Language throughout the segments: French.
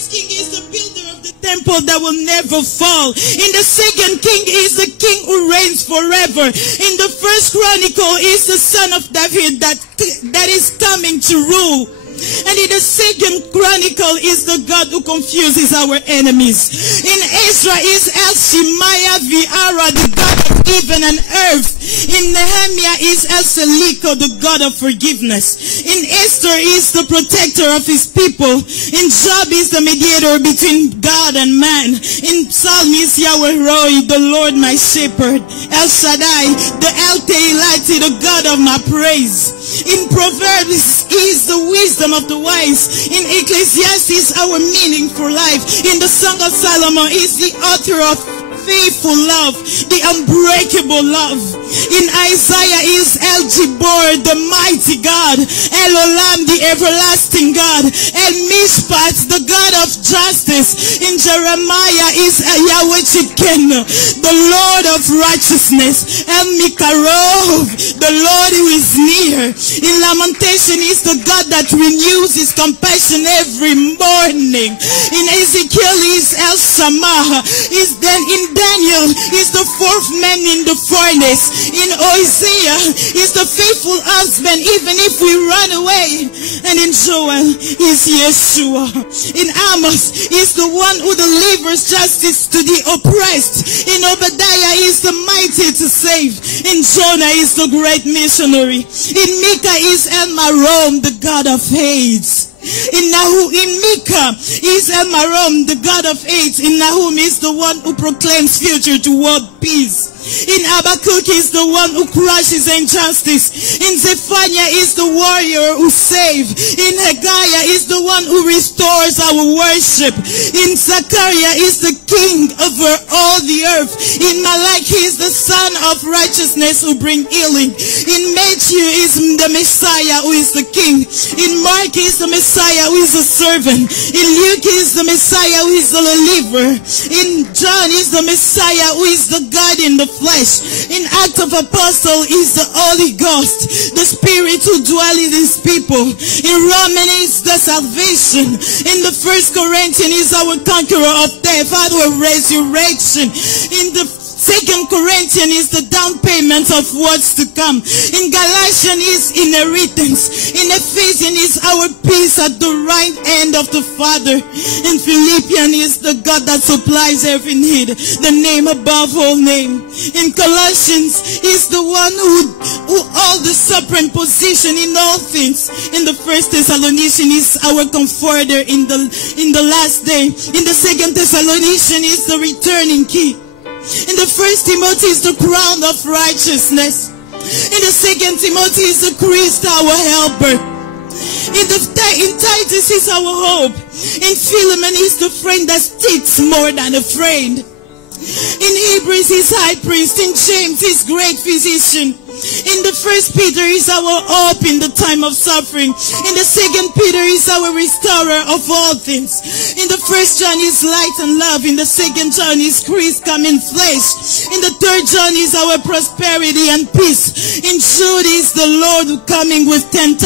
first king is the builder of the temple that will never fall. In the second king is the king who reigns forever. In the first chronicle is the son of David that is coming to rule. And in the second chronicle is the God who confuses our enemies. In Ezra is El Shemaiah Viara, the God of heaven and earth. In Nehemiah is El Seliko, the God of forgiveness. In Esther is the protector of his people. In Job is the mediator between God and man. In Psalm is Yahweh Roi, the Lord my shepherd. El Shaddai, the El Teilati, the God of my praise. In Proverbs is the wisdom of the wise. In Ecclesiastes our meaning for life. In the Song of Solomon is the author of faithful love, the unbreakable love. In Isaiah is El Jibor, the mighty God. El Olam, the everlasting God. El Mishpat, the God of justice. In Jeremiah is Yahweh Chiken, the Lord of righteousness. El Mikarov, the Lord who is near. In Lamentation is the God that renews his compassion every morning. In Ezekiel is El Shammah. In Daniel is the fourth man in the furnace. In Hosea is the faithful husband even if we run away. And in Joel is Yeshua. In Amos is the one who delivers justice to the oppressed. In Obadiah is the mighty to save. In Jonah is the great missionary. In Micah is El Marom, the God of hate. In Micah is El Marom, the God of hate. In Nahum is the one who proclaims future to world peace. In Habakkuk is the one who crushes injustice. In Zephaniah is the warrior who saves. In Haggai is the one who restores our worship. In Zechariah is the king over all the earth. In Malachi is the son of righteousness who bring healing. In Matthew is the Messiah who is the king. In Mark is the Messiah who is a servant. In Luke is the Messiah who is the deliverer. In John is the Messiah who is the God in the flesh. In Acts of Apostle is the Holy Ghost, the Spirit who dwells in his people. In Romans is the salvation. In the First Corinthians is our conqueror of death, our resurrection. In the Second Corinthians is the down payment of what's to come. In Galatians is inheritance. In Ephesians is our peace at the right hand of the Father. In Philippians is the God that supplies every need, the name above all name. In Colossians is the one who holds the supreme position in all things. In the First Thessalonians is our comforter in the last day. In the Second Thessalonians is the returning key. In the First Timothy is the crown of righteousness. In the Second Timothy is the Christ our helper. In Titus is our hope. In Philemon is the friend that sticks more than a friend. In Hebrews is high priest. In James is great physician. In the First Peter is our hope in the time of suffering. In the Second Peter is our restorer of all things. In the First John is light and love. In the Second John is Christ come in flesh. In the Third John is our prosperity and peace. In Jude is the Lord coming with 10,000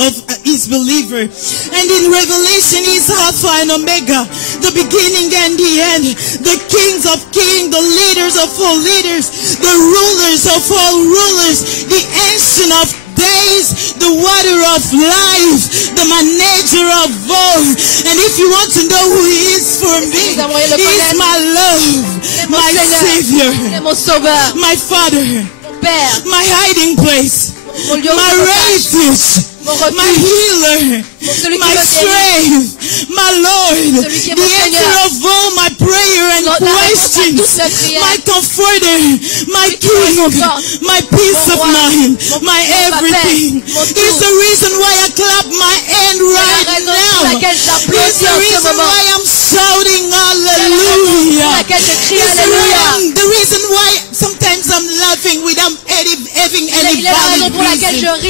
of his believers. And in Revelation is Alpha and Omega, the beginning and the end, the kings of kings, the leaders of all leaders, the rulers of all rulers, the ancient of days, the water of life, the manager of all. And if you want to know who he is for me, he is my love, my Savior, my Father, my hiding place, my refuge, my healer, my strength, my Lord, the answer of all my prayer and questions, my comforter, my king, my peace of mind, my everything. He's the reason why I clap my hand right now. He's the reason why I'm shouting hallelujah. He's the reason why sometimes I'm laughing without having any valid reason.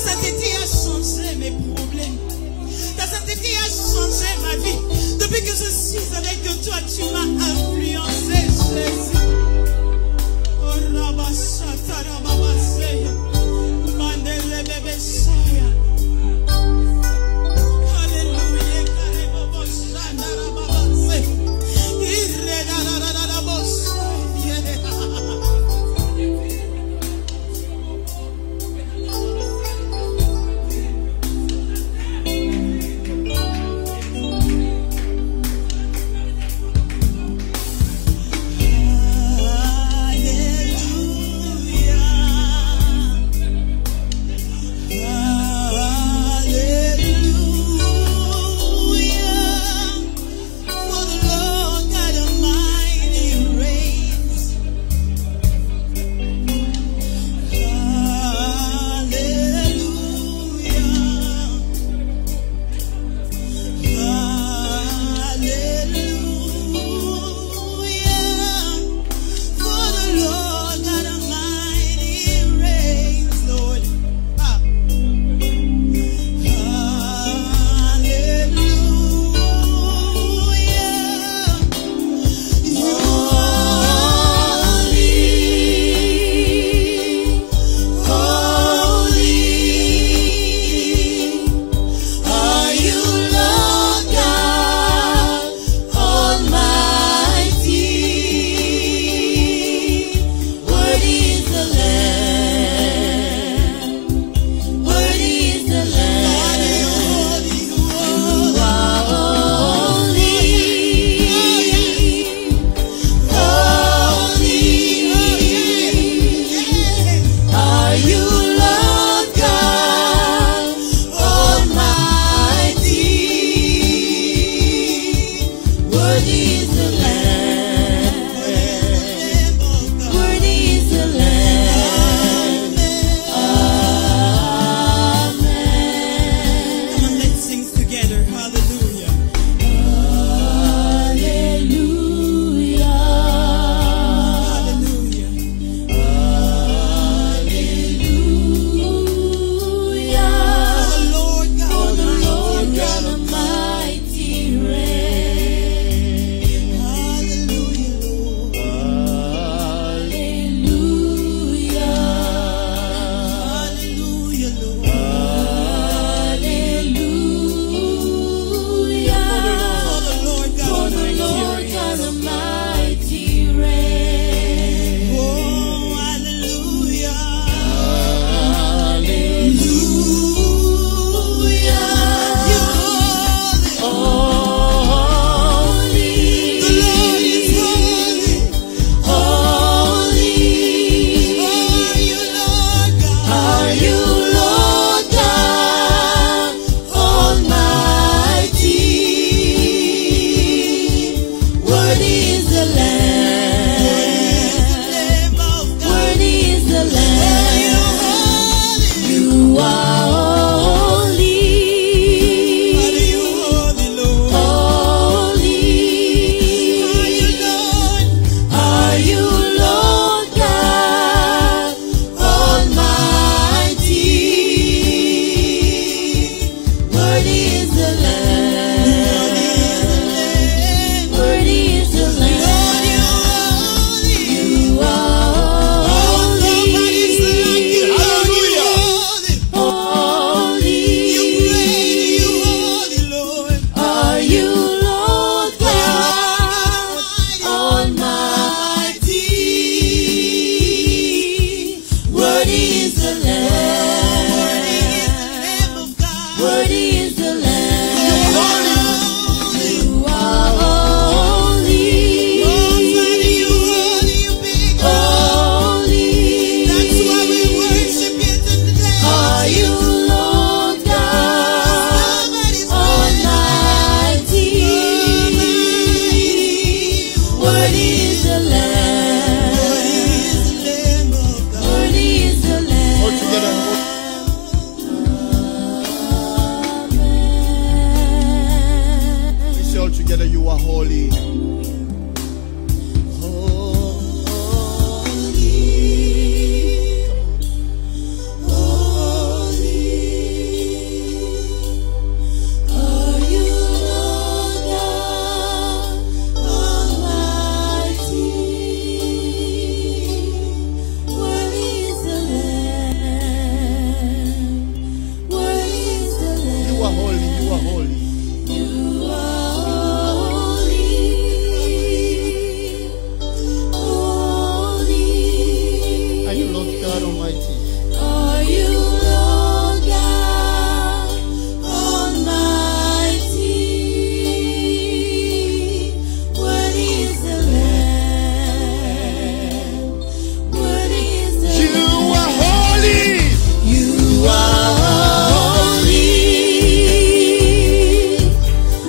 sainteté a changé mes problèmes. Ta sainteté a changé ma vie. Depuis que je suis avec toi, tu m'as influencé, Jésus. Oh, Rabashata, Rababaseya. Mandele bebe Saya. Alléluia. Kareboboshana, Rababase. Almighty. Are you Lord God Almighty? Worthy is the Lamb. Worthy is the You are holy. You are holy.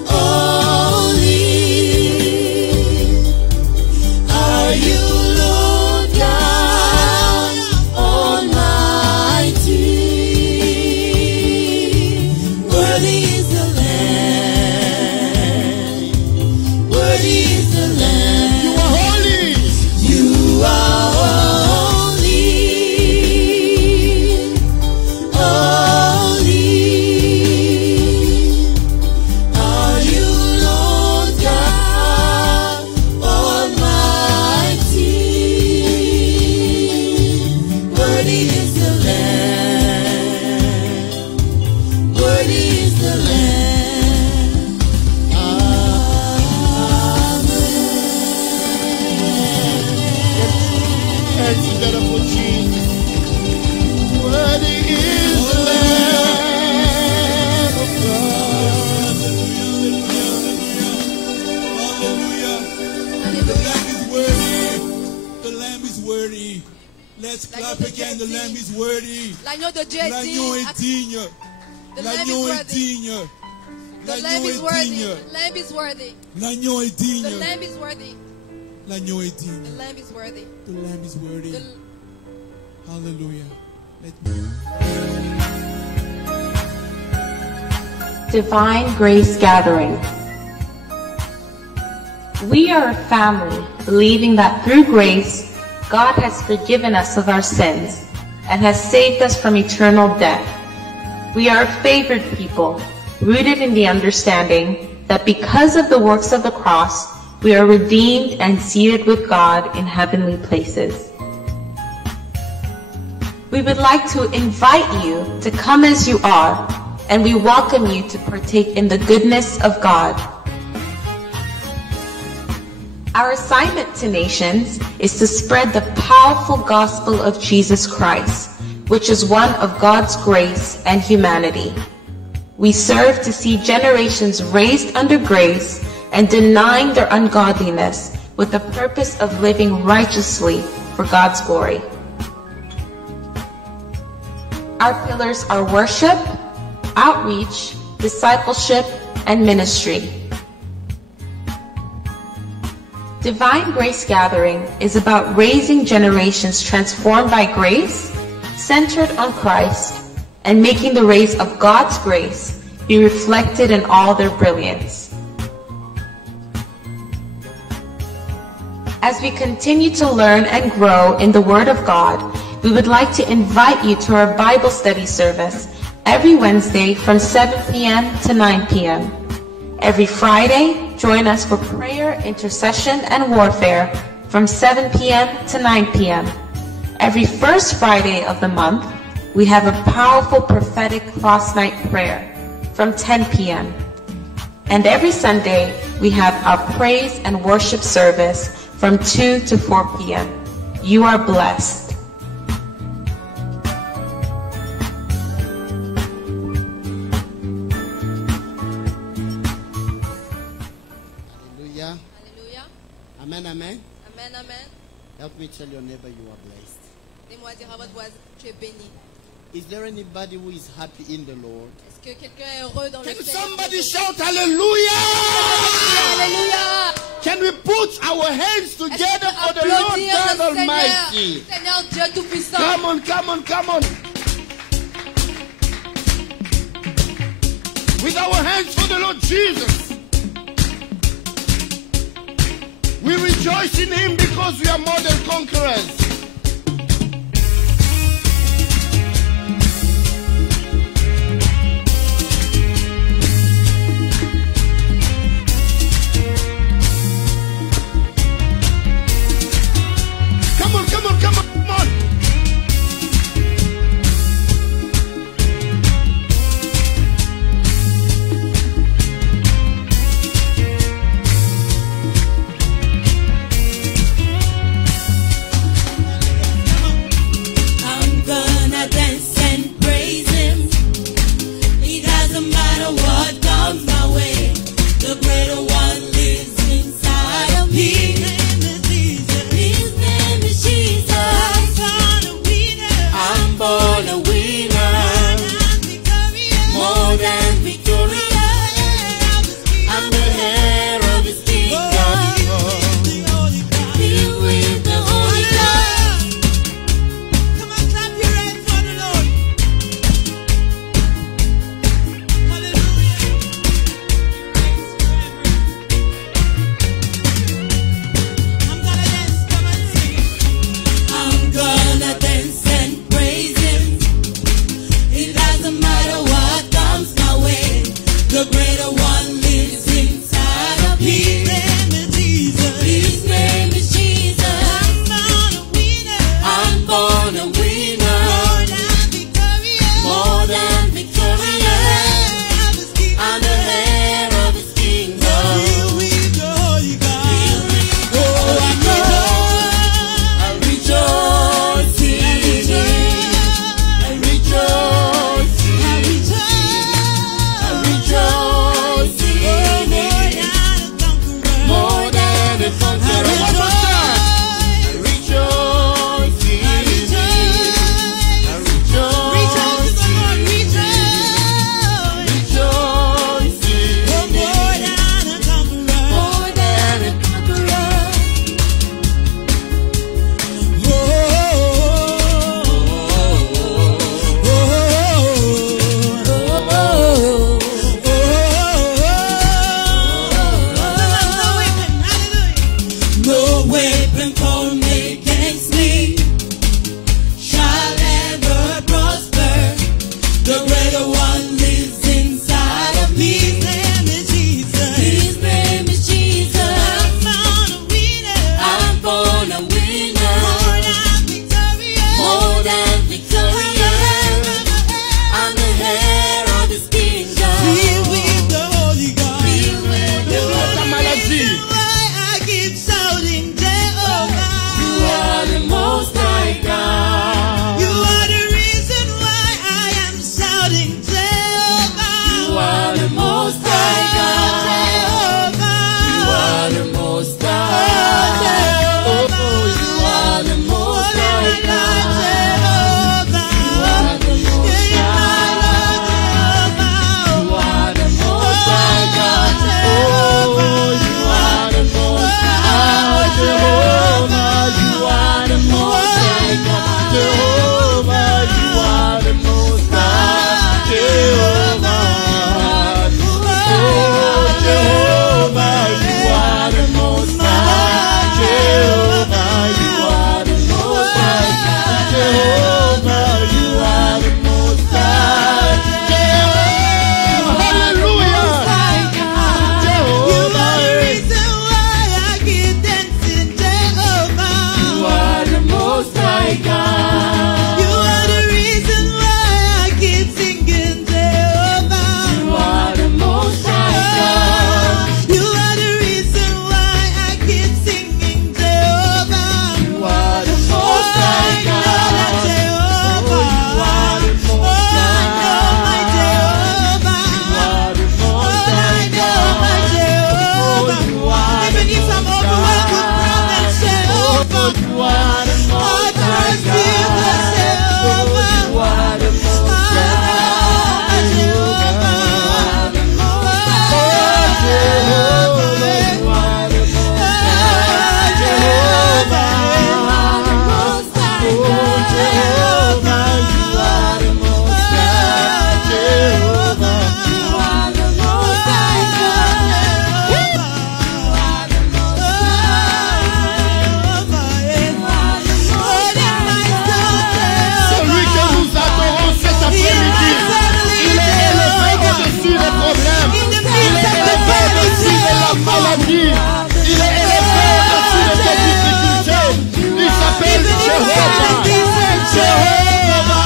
Holy. Are you Lord God Almighty? Worthy is the Lamb. Worthy is the Lamb. You are holy. You are holy. Holy. Are you Lord God Almighty? Worthy is the Lamb. Worthy is the Lamb. Hands together for Jesus. Worthy is the Lamb of God. Hallelujah. The Lamb is worthy. The Lamb is worthy. Let's clap again. The Lamb is worthy. L'agneau de Dieu est L'agneau est digne. digne. The Lamb is L'agneau est worthy. digne. The Lamb L'agneau is est worthy. digne. The Lamb is worthy. L'agneau est The digne. Lamb is worthy. L'agneau est digne. The Lamb is worthy. The Lamb is worthy. The- Hallelujah. Divine Grace Gathering. We are a family believing that through grace, God has forgiven us of our sins and has saved us from eternal death. We are a favored people, rooted in the understanding that because of the works of the cross, we are redeemed and seated with God in heavenly places. We would like to invite you to come as you are, and we welcome you to partake in the goodness of God. Our assignment to nations is to spread the powerful gospel of Jesus Christ, which is one of God's grace and humanity. We serve to see generations raised under grace and denying their ungodliness with the purpose of living righteously for God's glory. Our pillars are worship, outreach, discipleship, and ministry. Divine Grace Gathering is about raising generations transformed by grace, centered on Christ, and making the rays of God's grace be reflected in all their brilliance. As we continue to learn and grow in the Word of God, we would like to invite you to our Bible study service every Wednesday from 7 p.m. to 9 p.m. Every Friday, join us for prayer, intercession, and warfare from 7 p.m. to 9 p.m. Every first Friday of the month, we have a powerful prophetic cross-night prayer from 10 p.m. And every Sunday, we have our praise and worship service from 2 to 4 p.m. You are blessed. Hallelujah. Alléluia. Amen, amen. Amen, amen. Help me tell your neighbor you are blessed. Dis-moi dire à votre voisin, tu es béni. Is there anybody who is happy in the Lord? Est-ce que quelqu'un est heureux dans le Can Seigneur? somebody shout hallelujah? Alléluia. Can we put our hands Est-ce qu'on together peut for the Lord applaudir God le Seigneur, Almighty? Seigneur Dieu Tout-Puissant? Come on, come on, come on. With our hands for the Lord Jesus. We rejoice in Him because we are more than conquerors. Come on, come on, come on, come on. défis. Il est élevé au-dessus de tes difficultés. Il s'appelle Jéhovah. Jéhovah.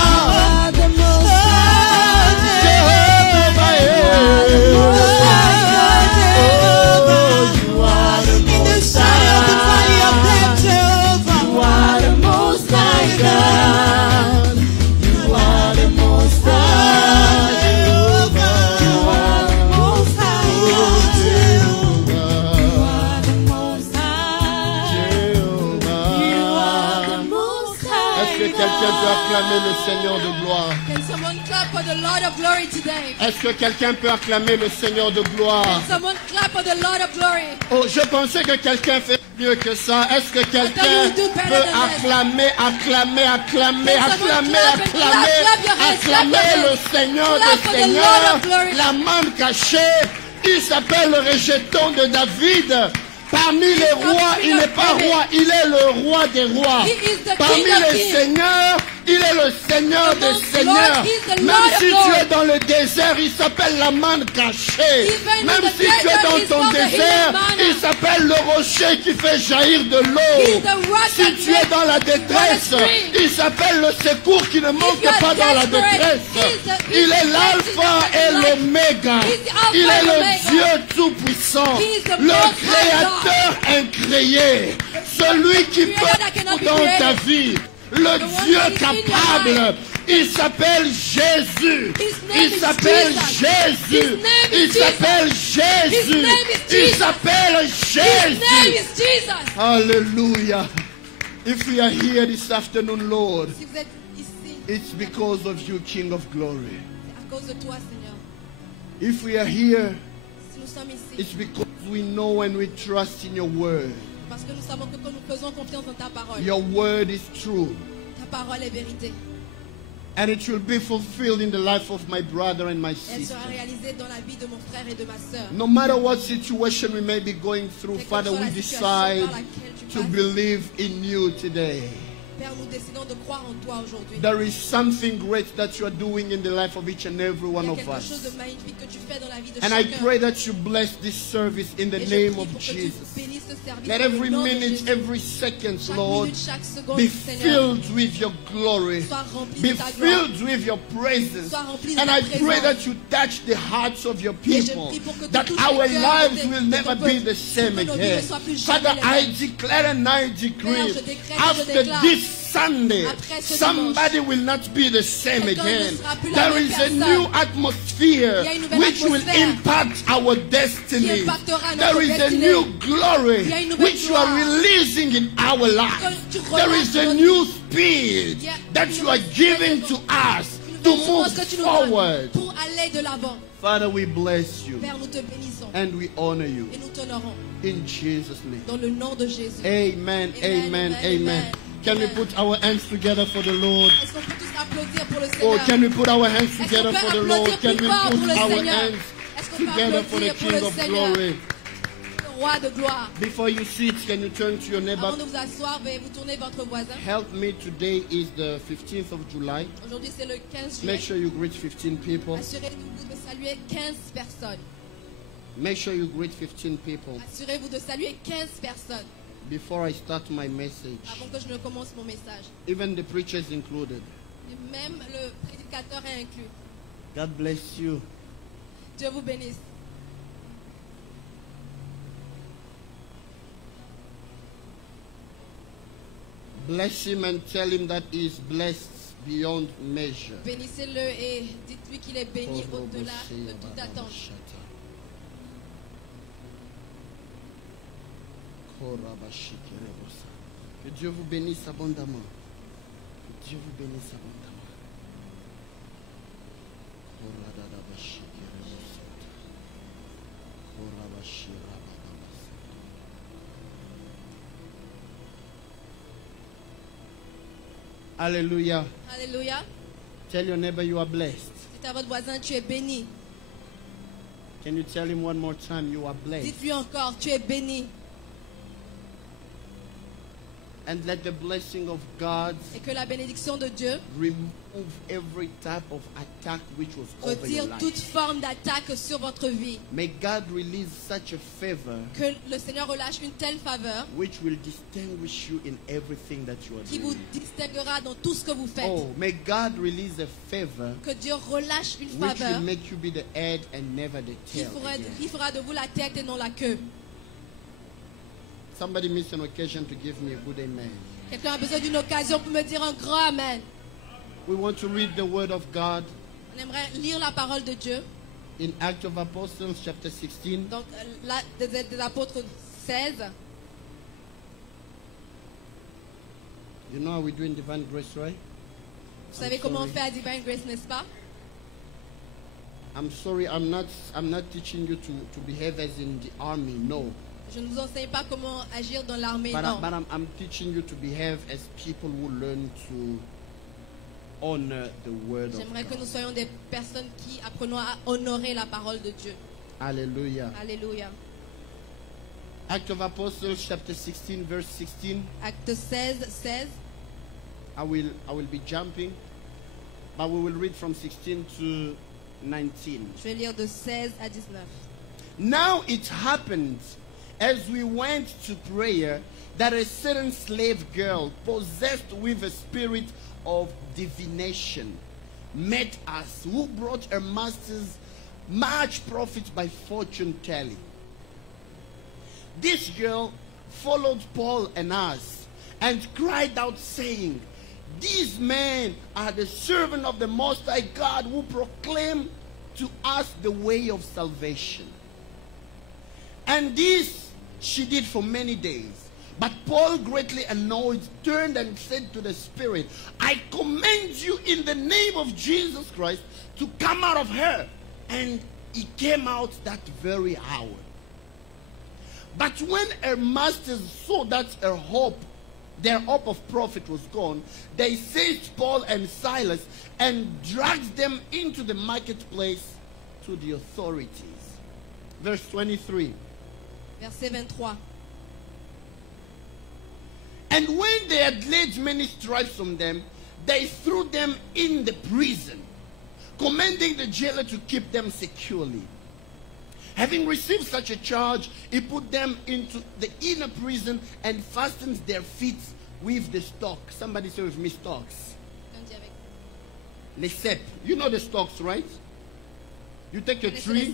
Acclamer le Seigneur de gloire. Can someone clap for the Lord of glory today? Est-ce que quelqu'un peut acclamer le Seigneur de gloire? Can someone clap for the Lord of glory? Oh, je pensais que quelqu'un fait mieux que ça. Est-ce que quelqu'un peut acclamer le Seigneur des Seigneurs, la manne cachée? Il s'appelle le rejeton de David. Parmi les rois, il n'est pas roi, il est le roi des rois. Parmi les seigneurs, il est le Seigneur des seigneurs. Même si tu es dans le désert, il s'appelle la manne cachée. Même si tu es dans ton désert, il s'appelle le rocher qui fait jaillir de l'eau. Si tu es dans la détresse, il s'appelle le secours qui ne manque pas dans la détresse. Il est l'alpha et l'oméga. Il est le Dieu tout-puissant, le créateur incréé, celui qui peut tout dans ta vie. Le Dieu capable, il s'appelle Jésus. Il s'appelle Jésus. Il s'appelle Jésus. Il s'appelle Jésus. Hallelujah. If we are here this afternoon, Lord, Si vous êtes ici, it's because of you, King of Glory. c'est à cause de toi, Seigneur. If we are here, Si nous sommes ici, it's because we know and we trust in your word. parce que nous savons que quand nous faisons confiance dans ta parole, Your word is true. ta parole est vérité. And it will be fulfilled in the life of my brother and my Elle sister. sera réalisée dans la vie de mon frère et de ma sœur. No matter what situation we may be going through, Father, we decide to believe in you today. Père, nous décidons de croire en toi aujourd'hui. There is something great that you are doing in the life of each and every Il y one a of quelque chose us. de magnifique que tu fais dans la vie de And I chacun. pray that you bless this service in the Et je name prie of pour que tu Jesus. bénisses ce service Let dans le every nom de minute, Jésus. every second, Chaque Lord, minute, chaque seconde, be Seigneur, filled with your glory. sois rempli Be de ta gloire. filled with your presence. Sois rempli de And ta I pray présence. that you touch the hearts of your Et je people. prie pour que tu That touches our les cœurs lives de will ton never peuple. be the same Que nos vies ne again. soient plus Father, jamais les I mêmes. declare and I decree, Père, je décrète et je after déclare, this Sunday, après ce somebody will not be the same quelqu'un ne again. sera plus la There même is a personne. new atmosphere Il y a une nouvelle which will atmosphère impact our destiny. qui impactera notre There is a destinée. new glory Il y a une nouvelle which you are gloire releasing in our lives. que tu There is relâches a notre- new speed Il y a that une you are nouvelle giving to us to Une nouvelle move chose que tu nous donnes forward. pour aller de l'avant. Father, we bless you Père, nous te bénissons and we honor you et nous t'honorons in Jesus' name. dans le nom de Jésus. Amen, amen, amen. Can we put our hands together for the Lord? Est-ce qu'on peut tous applaudir pour le Oh, Seigneur? can we put our hands Est-ce qu'on together peut for the applaudir Lord? Can we plus fort put pour le our Seigneur? hands Est-ce qu'on peut together for the applaudir pour King le of Seigneur, Glory? le roi de gloire? Before you sit, can you turn to your neighbor? Avant de vous asseoir, veuillez vous tourner vers votre voisin. Help me, today is the 15th of July. Aujourd'hui, c'est le 15 Make juillet. sure you greet 15 people. Assurez-vous de saluer 15 personnes. Make sure you greet 15 people Assurez-vous de saluer 15 personnes before I start my message. avant que je ne commence mon message. Even the preachers included. Et même le prédicateur est inclus. God bless you. Dieu vous bénisse. Bless him and tell him that he is blessed beyond measure. Bénissez-le et dites-lui qu'il est béni au-delà de toute attente. Que Dieu vous bénisse abondamment. Que Dieu vous bénisse abondamment. Alléluia. Alléluia. Tell your neighbor you are blessed. Dites à votre voisin, tu es béni. Can you tell him one more time you are blessed? Dites-lui encore, tu es béni. And let the blessing of God Et que la bénédiction de Dieu remove every type of attack which was over your retire life. toute forme d'attaque sur votre vie. May God release such a favor Que le Seigneur relâche une telle faveur which will distinguish you in everything that you are qui vous doing. distinguera dans tout ce que vous faites. Oh, may God release a favor Que Dieu relâche une which faveur will make you be the head and never the tail again. qui fera de vous la tête et non la queue. Somebody missed an occasion to give me a good amen. Quelqu'un a besoin d'une occasion pour me dire un grand amen. We want to read the word of God On aimerait lire la parole de Dieu. in Acts of Apostles chapter 16. Donc, là, des apôtres 16. You know how we do in Divine Grace, right? Vous savez comment on fait à Divine Grace, n'est-ce pas? I'm sorry, I'm not teaching you to behave as in the army, no. Je ne vous enseigne pas comment agir dans l'armée, But, non. I'm teaching you to behave as people who learn to honor the word of J'aimerais que nous God. soyons des personnes qui apprenons à honorer la parole de Dieu. Hallelujah. Alléluia. Act of Apostles chapter 16 verse 16. Acte 16, 16. I will be jumping, but we will read from 16 to 19. Je vais lire de 16 à 19. Now it happened as we went to prayer that a certain slave girl possessed with a spirit of divination met us, who brought her masters much profit by fortune telling. This girl followed Paul and us and cried out, saying, "These men are the servants of the Most High God, who proclaim to us the way of salvation." And this she did for many days. But Paul, greatly annoyed, turned and said to the Spirit, "I command you in the name of Jesus Christ to come out of her." And he came out that very hour. But when her masters saw that their hope of profit was gone, they seized Paul and Silas and dragged them into the marketplace to the authorities. Verse 23. Verset 23. And when they had laid many stripes on them, they threw them in the prison, commanding the jailer to keep them securely. Having received such a charge, he put them into the inner prison and fastened their feet with the stocks. Somebody say with me, stocks. Les cep. You know the stocks, right? You take a tree.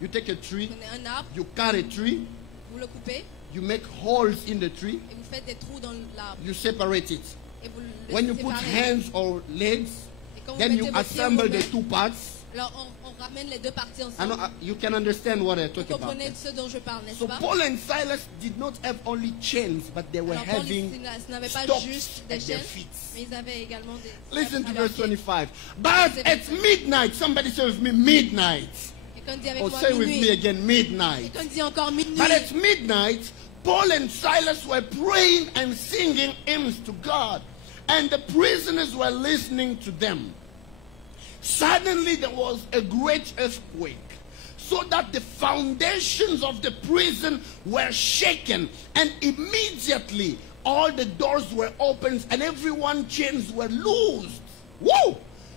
You take a tree. Un arbre, You cut a tree. vous le coupez You make holes in the tree. et vous faites des trous dans l'arbre. You separate it. Et vous le When you put séparez. hands or legs, Et quand vous then you mettez vos pieds ou assemble vos the mains, two parts. alors on ramène les deux parties I ensemble. know you can understand what I Vous talk about. comprenez ce dont je parle, n'est-ce So pas? Paul and Silas did not have only chains, but they were Alors Paul, having ils n'avaient pas stocks juste des at their chaînes, feet. mais ils avaient également des... Listen to à leurs verse pieds. 25. But at midnight, somebody say with me, midnight. Et quand il dit avec Or moi say with me minuit, again, et midnight. quand il dit encore minuit, But at midnight, Paul and Silas were praying and singing hymns to God, and the prisoners were listening to them. Suddenly there was a great earthquake, so that the foundations of the prison were shaken, and immediately all the doors were opened and everyone's chains were loosed. Woo!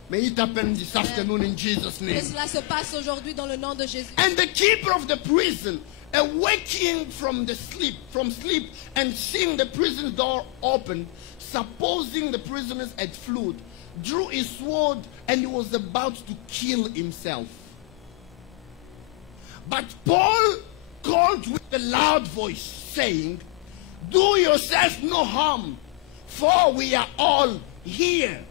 May it happen this afternoon in Jesus' que name. cela se passe aujourd'hui dans le nom de Jésus. And the keeper of the prison, awaking from sleep, and seeing the prison door open, supposing the prisoners had fled, drew his sword and he was about to kill himself. But Paul called with a loud voice, saying, "Do yourself no harm, for we are all here."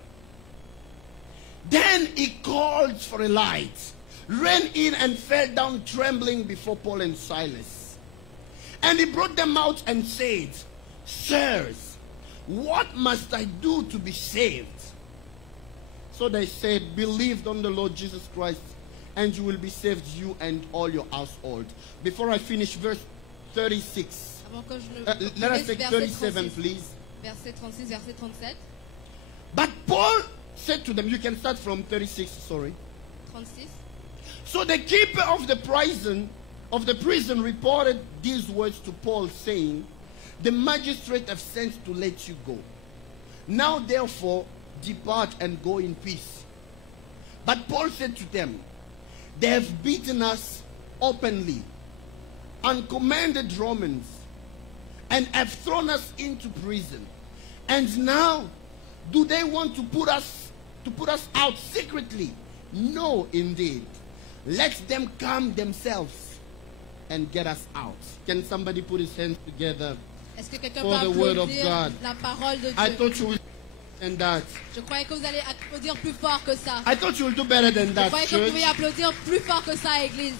Then he called for a light, ran in and fell down trembling before Paul and Silas. And he brought them out and said, "Sirs, what must I do to be saved?" So they said, "Believe on the Lord Jesus Christ, and you will be saved, you and all your household." Before I finish, verse 36. Avant que je ne Let us finisse, take verset 37, 36. please. Verset 36, verset 37. But Paul said to them, you can start from 36, sorry. 36. So the keeper of the prison reported these words to Paul, saying, The magistrate have sent to let you go. Now therefore depart and go in peace. But Paul said to them, they have beaten us openly, uncommanded Romans, and have thrown us into prison. And now do they want to put us out secretly? No, indeed. Let them come themselves and get us out. Can somebody put his hands together for the word of God? La parole de Dieu. I thought you would and that. Je croyais que vous allez applaudir plus fort que ça. I thought you will do better than Je that, croyais que vous church. pouviez applaudir plus fort que ça, Église.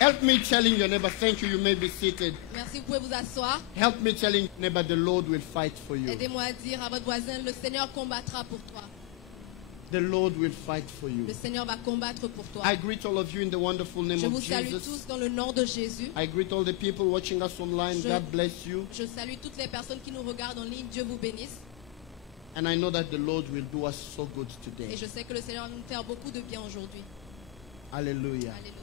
Help me telling your neighbor, thank you, you may be seated. Merci, vous pouvez vous asseoir. Help me telling your neighbor, the Lord will fight for you. Aidez-moi à dire à votre voisin, le Seigneur combattra pour toi. The Lord will fight for you. Le Seigneur va combattre pour toi. I greet all of you in the wonderful name Je of vous salue Jesus. tous dans le nom de Jésus. I greet all the people watching us online. Je- God bless you. Je salue toutes les personnes qui nous regardent en ligne. Dieu vous bénisse. And I know that the Lord will do us so good Et today. je sais que le Seigneur va nous faire beaucoup de bien aujourd'hui. Hallelujah. Alléluia.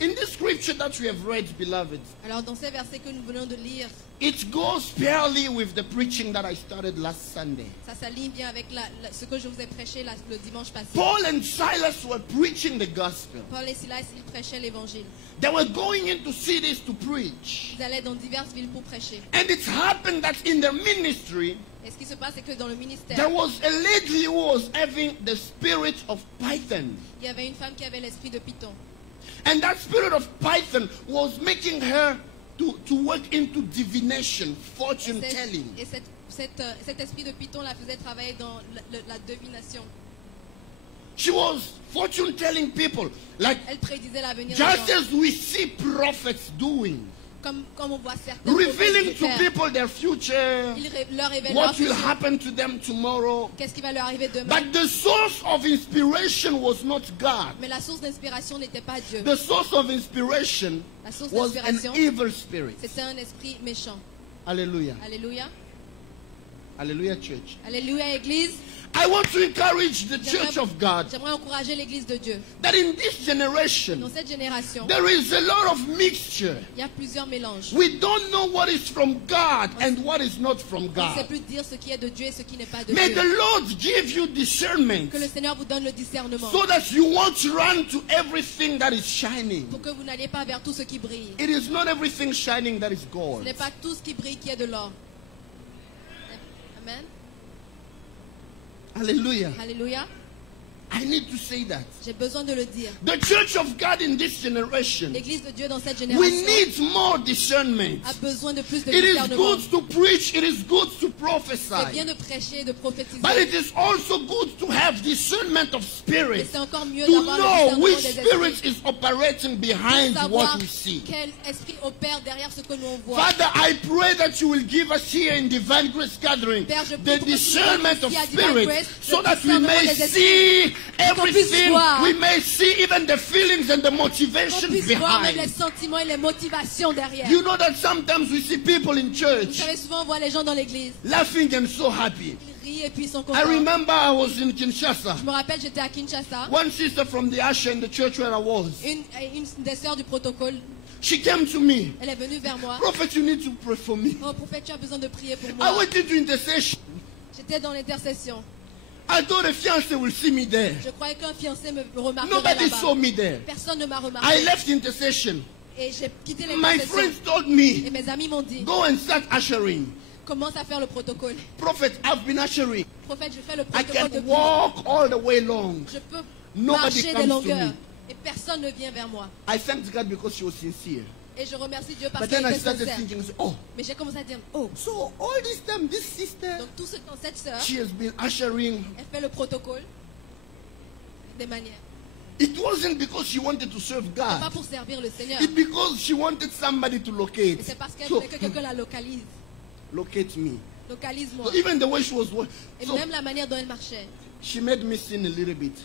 In this scripture that we have read, beloved, Alors dans ces versets que nous venons de lire, it goes fairly with the preaching that I started last Sunday. ça s'aligne bien avec ce que je vous ai prêché le dimanche passé. Paul and Silas were preaching the gospel. Paul et Silas, ils prêchaient l'évangile. They were going into cities to preach. Ils allaient dans diverses villes pour prêcher. And it happened that in their ministry, Et ce qui se passe, c'est que dans le ministère, there was a lady who was having the spirit of Python. il y avait une femme qui avait l'esprit de Python. And that spirit of Python was making her to work into divination, fortune telling. Et cet esprit de Python la faisait travailler dans la divination. She was fortune telling people, like Elle prédisait l'avenir des just gens. as we see prophets doing, Comme on voit certains revealing prophètes to faire. people their future, Leur révèlent leur what will futur. happen to them tomorrow. Qu'est-ce qui va leur arriver demain? But the source of inspiration was not God. Mais la source d'inspiration n'était pas Dieu. The source of inspiration La source was an d'inspiration, evil spirit. c'était un esprit méchant. Hallelujah. Alléluia. Hallelujah, church. Alléluia, Église. I want to encourage the church of God J'aimerais encourager l'Église de Dieu. that in this generation, Dans cette génération, there is a lot of mixture. il y a plusieurs mélanges. We don't know what is from God and what is not from On ne sait God. plus dire ce qui est de Dieu et ce qui n'est pas de May Dieu. the Lord give you discernment Que le Seigneur vous donne le discernement. so that you won't run to everything that is shining. Pour que vous n'alliez pas vers tout ce qui brille. It is not everything shining that is Ce gold. n'est pas tout ce qui brille qui est de l'or. Amen. Hallelujah. Alléluia. I need to say that. J'ai besoin de le dire. The church of God in this generation, L'Église de Dieu dans cette we génération need more discernment. a besoin de plus de It is discernement. good to preach, it is good to C'est prophesy. bien de prêcher et de prophétiser. But it is also good to have discernment of Mais spirit. c'est encore mieux To d'avoir le know discernement which des spirit esprits. is operating behind Savoir what we see. quel esprit opère derrière ce que nous on voit. Father, I pray that you will give us here in Divine Grace Gathering Père, je prie the pour que tu nous discernment donnes of ici à Divine spirit Grace so le that we discernement may des esprits. see Qu'on puisse everything. voir. We may see even the feelings and the Qu'on motivations puisse voir même les behind. sentiments et les motivations derrière. You know that sometimes we see people in Vous church savez, souvent on voit les gens dans l'église. laughing and so happy. Ils rient et puis ils sont I contents. remember I was in Kinshasa. Je me rappelle, j'étais à Kinshasa. One sister from the usher in the church where I was, Une des sœurs du protocole, she came to me. elle est venue vers moi. Prophet, you need to pray for me. Oh prophète, tu as besoin de prier pour I moi. went into intercession. J'étais dans l'intercession. I thought a fiancé will see me there. Je croyais qu'un fiancé me remarquerait Nobody là-bas. saw me there. Personne ne m'a I remarqué. left intercession. Et j'ai quitté My l'intercession. friends told Et me, mes amis m'ont dit, go and start ushering. commence à faire le protocole. Prophet, I've been ushering. Prophète, je fais le I protocole can depuis. walk all the way long. Je peux Nobody marcher des comes to longueurs. me. Et personne ne vient vers moi. I thanked God because she was sincere. Et je remercie Dieu parce But qu'elle then I était started sincère. thinking, oh, Mais j'ai commencé à dire, oh, so all this time, this sister, donc tout ce temps, cette sœur, she has been ushering. elle fait le protocole des manières. It wasn't because she wanted to serve C'est pas God. pour servir le Seigneur. It's because she wanted somebody to locate. Mais c'est parce qu'elle So, voulait que quelqu'un la localise. locate me. Localise-moi. So even the way she was, Et so même la manière dont elle marchait, she made me sin a little bit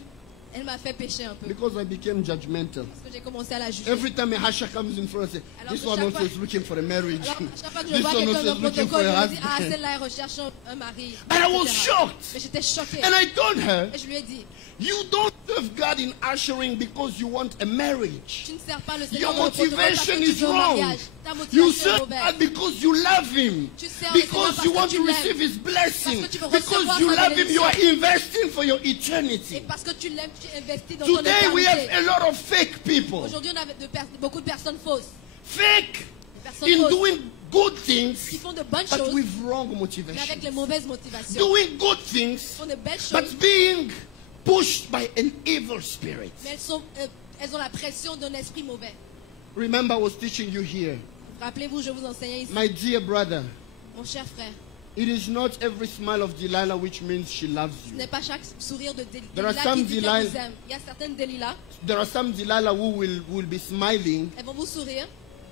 elle m'a fait pécher un peu. because I became judgmental. Parce que j'ai commencé à la juger. Every time a hasha comes in front, I say, Alors this que one chaque also fois- is looking for a marriage. Alors, à chaque fois que je This vois one quelqu'un also dans is le looking for protocole, a je me dis, ah, husband. celle-là, elle recherche un mari. And I was etc. shocked. Mais j'étais choquée. And I told her, Et je lui ai dit, you don't serve God in ushering because you want a marriage. tu ne sers pas le Your Seigneur dans le protocole parce motivation que tu is veux un wrong. mariage. ta You motivation est serve mauvaise. God because you love Him. Tu sers le Seigneur Because parce you que want tu to l'aimes. receive His blessing. Parce que tu veux Because recevoir you sa love Him, you are bénédiction. investing for your Et eternity. parce que tu l'aimes, tu investis dans ton Today we have éternité. a lot of fake people. Aujourd'hui, on a beaucoup de personnes fausses. Fake Des personnes in fausses doing good qui things, font de bonnes but choses, with wrong mais avec motivation. les mauvaises motivations. Doing good Elles things, font de belles choses, but being pushed by an evil spirit. mais elles ont la pression d'un esprit mauvais. Remember, I was teaching you here. Rappelez-vous, je vous enseignais ici, My dear brother, mon cher frère. it is not every smile of Delilah which means she loves Ce you. n'est pas chaque sourire de There are Delilah some qui dit qu'elle Delilah- vous aime. Il y a certaines Delilah, There are some Delilah who will be smiling elles vont vous sourire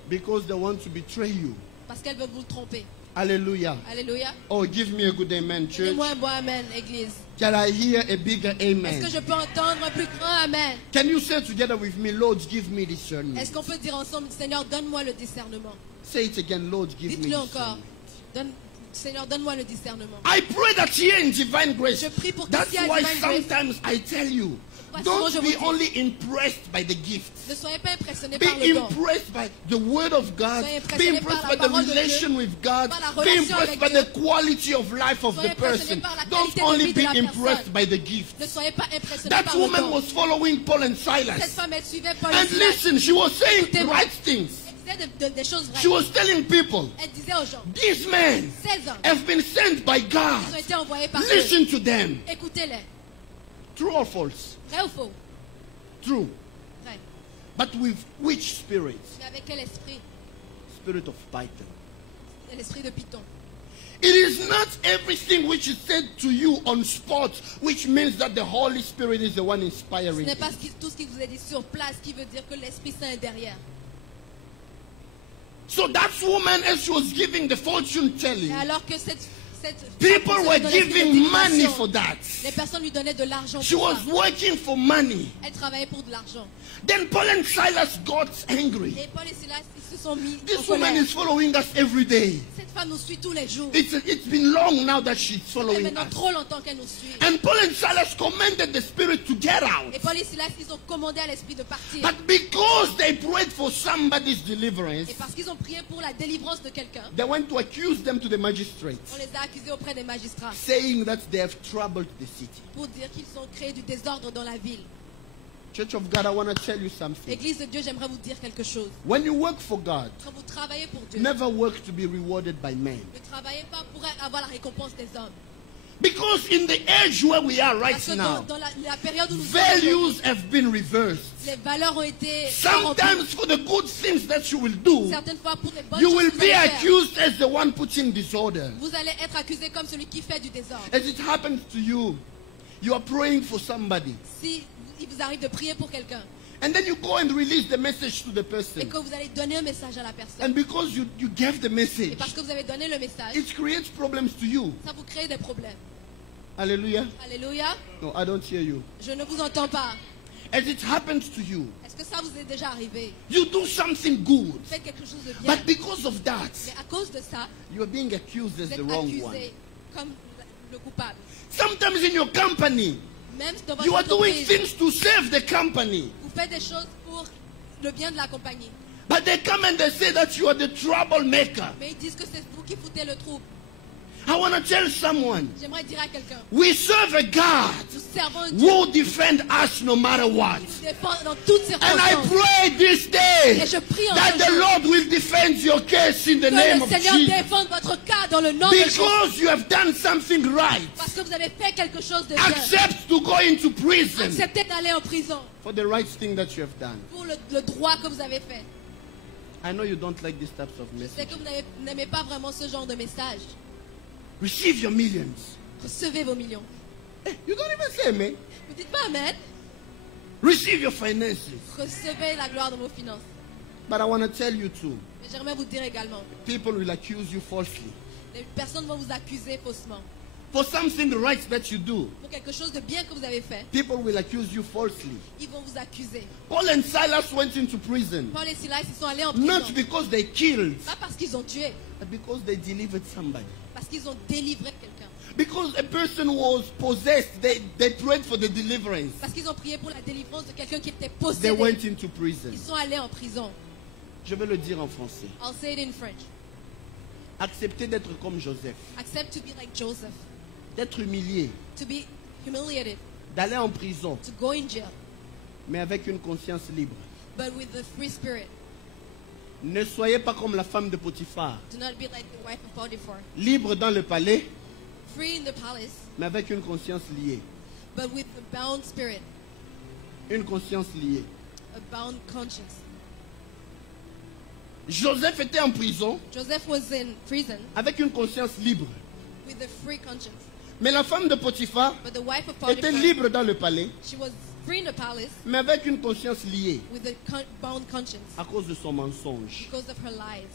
because they want to betray you. parce qu'elles veulent vous tromper. Hallelujah. Alléluia. Oh, give me a good amen, church. Donnez-moi un bon amen, église. Can I hear a bigger Est-ce que amen? je peux entendre un plus grand amen? Can you say together with me, Lord, give me discernment? Est-ce qu'on peut dire ensemble, Seigneur, donne-moi le discernement? Say it again, Lord, give me Dites-le encore. discernment. Seigneur, donne-moi le discernement. I pray that here in Divine Grace, Je prie pour that's qu'ici à why Divine Grace, sometimes I tell you, Parce que moi, je don't vous be dis- only impressed by the gifts. ne soyez pas impressionnés Be par le don. impressed by the word of God. Soyez Be impressionnés impressed par by la the parole de Dieu, relation with God. par la Be relation impressed avec by Dieu. the quality of life of the Soyez impressionnés person. par la Don't qualité de only vie be de la impressed personne. by the gift. Ne soyez pas impressionnés That par le woman don. was following Paul and Cette Silas. femme, elle suivait Paul et And Silas. listen, she was saying Écoutez-moi. right things. Elle disait des choses vraies. She was telling people, Elle disait aux gens, these men 16 ans, have been sent by ils ont God. été envoyés par Dieu. Listen to them. Écoutez-les. True or false? Vrai ou faux? True. Vrai. But with which spirit? Mais avec quel esprit? Spirit of Python. L'esprit de Python. It is not everything which is said to you on spot, which means that the Holy Spirit is the one Ce inspiring n'est it. pas tout ce qui vous est dit sur place qui veut dire que l'Esprit Saint est derrière. So that woman, as she was giving the fortune Et telling, alors que cette people femme were dans l'esprit de giving divination, money for that. les personnes lui donnaient de l'argent She pour was ça. working for money. Elle travaillait pour de l'argent. Then Paul and Silas got angry. Et Paul et Silas, ils se sont mis en This woman colère. is following us every day. Cette femme nous suit tous les jours. It's been long now that she's Ça fait following maintenant us. trop longtemps qu'elle nous suit. And Paul and Silas commanded the spirit to get out. Et Paul et Silas, ils ont commandé à l'esprit de partir. But because they prayed for somebody's deliverance, Et parce qu'ils ont prié pour la délivrance de quelqu'un, they went to accuse them to the magistrates, on les a accusés auprès des magistrats saying that they have troubled the city. pour dire qu'ils ont créé du désordre dans la ville. Church of God, I want to tell you something. Église de Dieu, j'aimerais vous dire quelque chose. When you work for God, Quand vous travaillez pour Dieu, never work to be rewarded by men. ne travaillez pas pour avoir la récompense des hommes. Because in the age where we are right Parce que now, dans la période où nous sommes, values have been reversed. les valeurs ont été Sometimes for the good things that you will do, certaines fois pour les bonnes you choses will que vous be allez faire, accused as the one putting disorder. vous allez être accusé comme celui qui fait du désordre. As it happens to you, you are praying for somebody. Si il vous arrive de prier pour quelqu'un And then you go and release the message to the et person. que vous allez donner un message à la personne, And because you gave the et message, parce que vous avez donné le message, it creates problems to you. ça vous crée des problèmes. Hallelujah. Alléluia. No, I don't hear you. Je ne vous entends pas. As it happens to you, Est-ce que ça vous est déjà arrivé? you do something good. Faites quelque chose de bien. But because of that, Mais à cause de ça, you are being accused as vous the êtes wrong one. accusé comme le coupable. Sometimes in your company, Même dans votre you are doing entreprise, things to save the company. vous faites des choses pour le bien de la compagnie. But they come and they say that you are the troublemaker. Mais ils disent que c'est vous qui foutez le trouble. I want to tell someone, J'aimerais dire à quelqu'un, we serve a God nous servons un Dieu who will defend us no matter what. qui nous défend dans toutes And I circonstances. pray this day Et je prie en that ce the jour Lord will defend your case in the que name le of Seigneur Jesus. défende votre cas dans le nom de Jésus. Because you have done something right. Parce que vous avez fait quelque chose de bien. Accept to go into prison Acceptez d'aller en prison for the right thing that you have done. pour le droit que vous avez fait. I know you don't like these types of C'est messages. que vous n'aimez pas vraiment ce genre de message. Receive your millions. Recevez vos millions. Eh, you don't even say amen. Vous dites pas Amen. Receive your finances. Recevez la gloire dans vos finances. But I want to tell you too, Mais j'aimerais vous dire également, people will accuse you falsely. les personnes vont vous accuser faussement. For something right that you do, Pour quelque chose de bien que vous avez fait, people will accuse you falsely. ils vont vous accuser. Paul and Silas went into prison. Paul et Silas, ils sont allés en prison. Not because they killed, Pas parce qu'ils ont tué, but because they delivered somebody. parce qu'ils ont délivré quelqu'un. Because a person was possessed, they prayed for the deliverance. Parce qu'ils ont prié pour la délivrance de quelqu'un qui était They possédé. went into prison. Ils sont allés en prison. Je vais le dire en français. I'll say it in French. Accepter d'être comme Joseph. Accept to be like Joseph. D'être humilié. To be humiliated. D'aller en prison. To go in jail. Mais avec une conscience libre. But with a free spirit. Ne soyez pas comme la femme de Potiphar. Do not be like the wife of Potiphar. Libre dans le palais. Free in the palace. Mais avec une conscience liée. But with a bound spirit. Une conscience liée. A bound conscience. Joseph était en prison. Joseph was in prison. Avec une conscience libre. With a free conscience. Mais la femme de Potiphar était libre dans le palais. She was free in the palace. Mais avec une conscience liée. With a bound conscience. À cause de son mensonge. Because of her lies.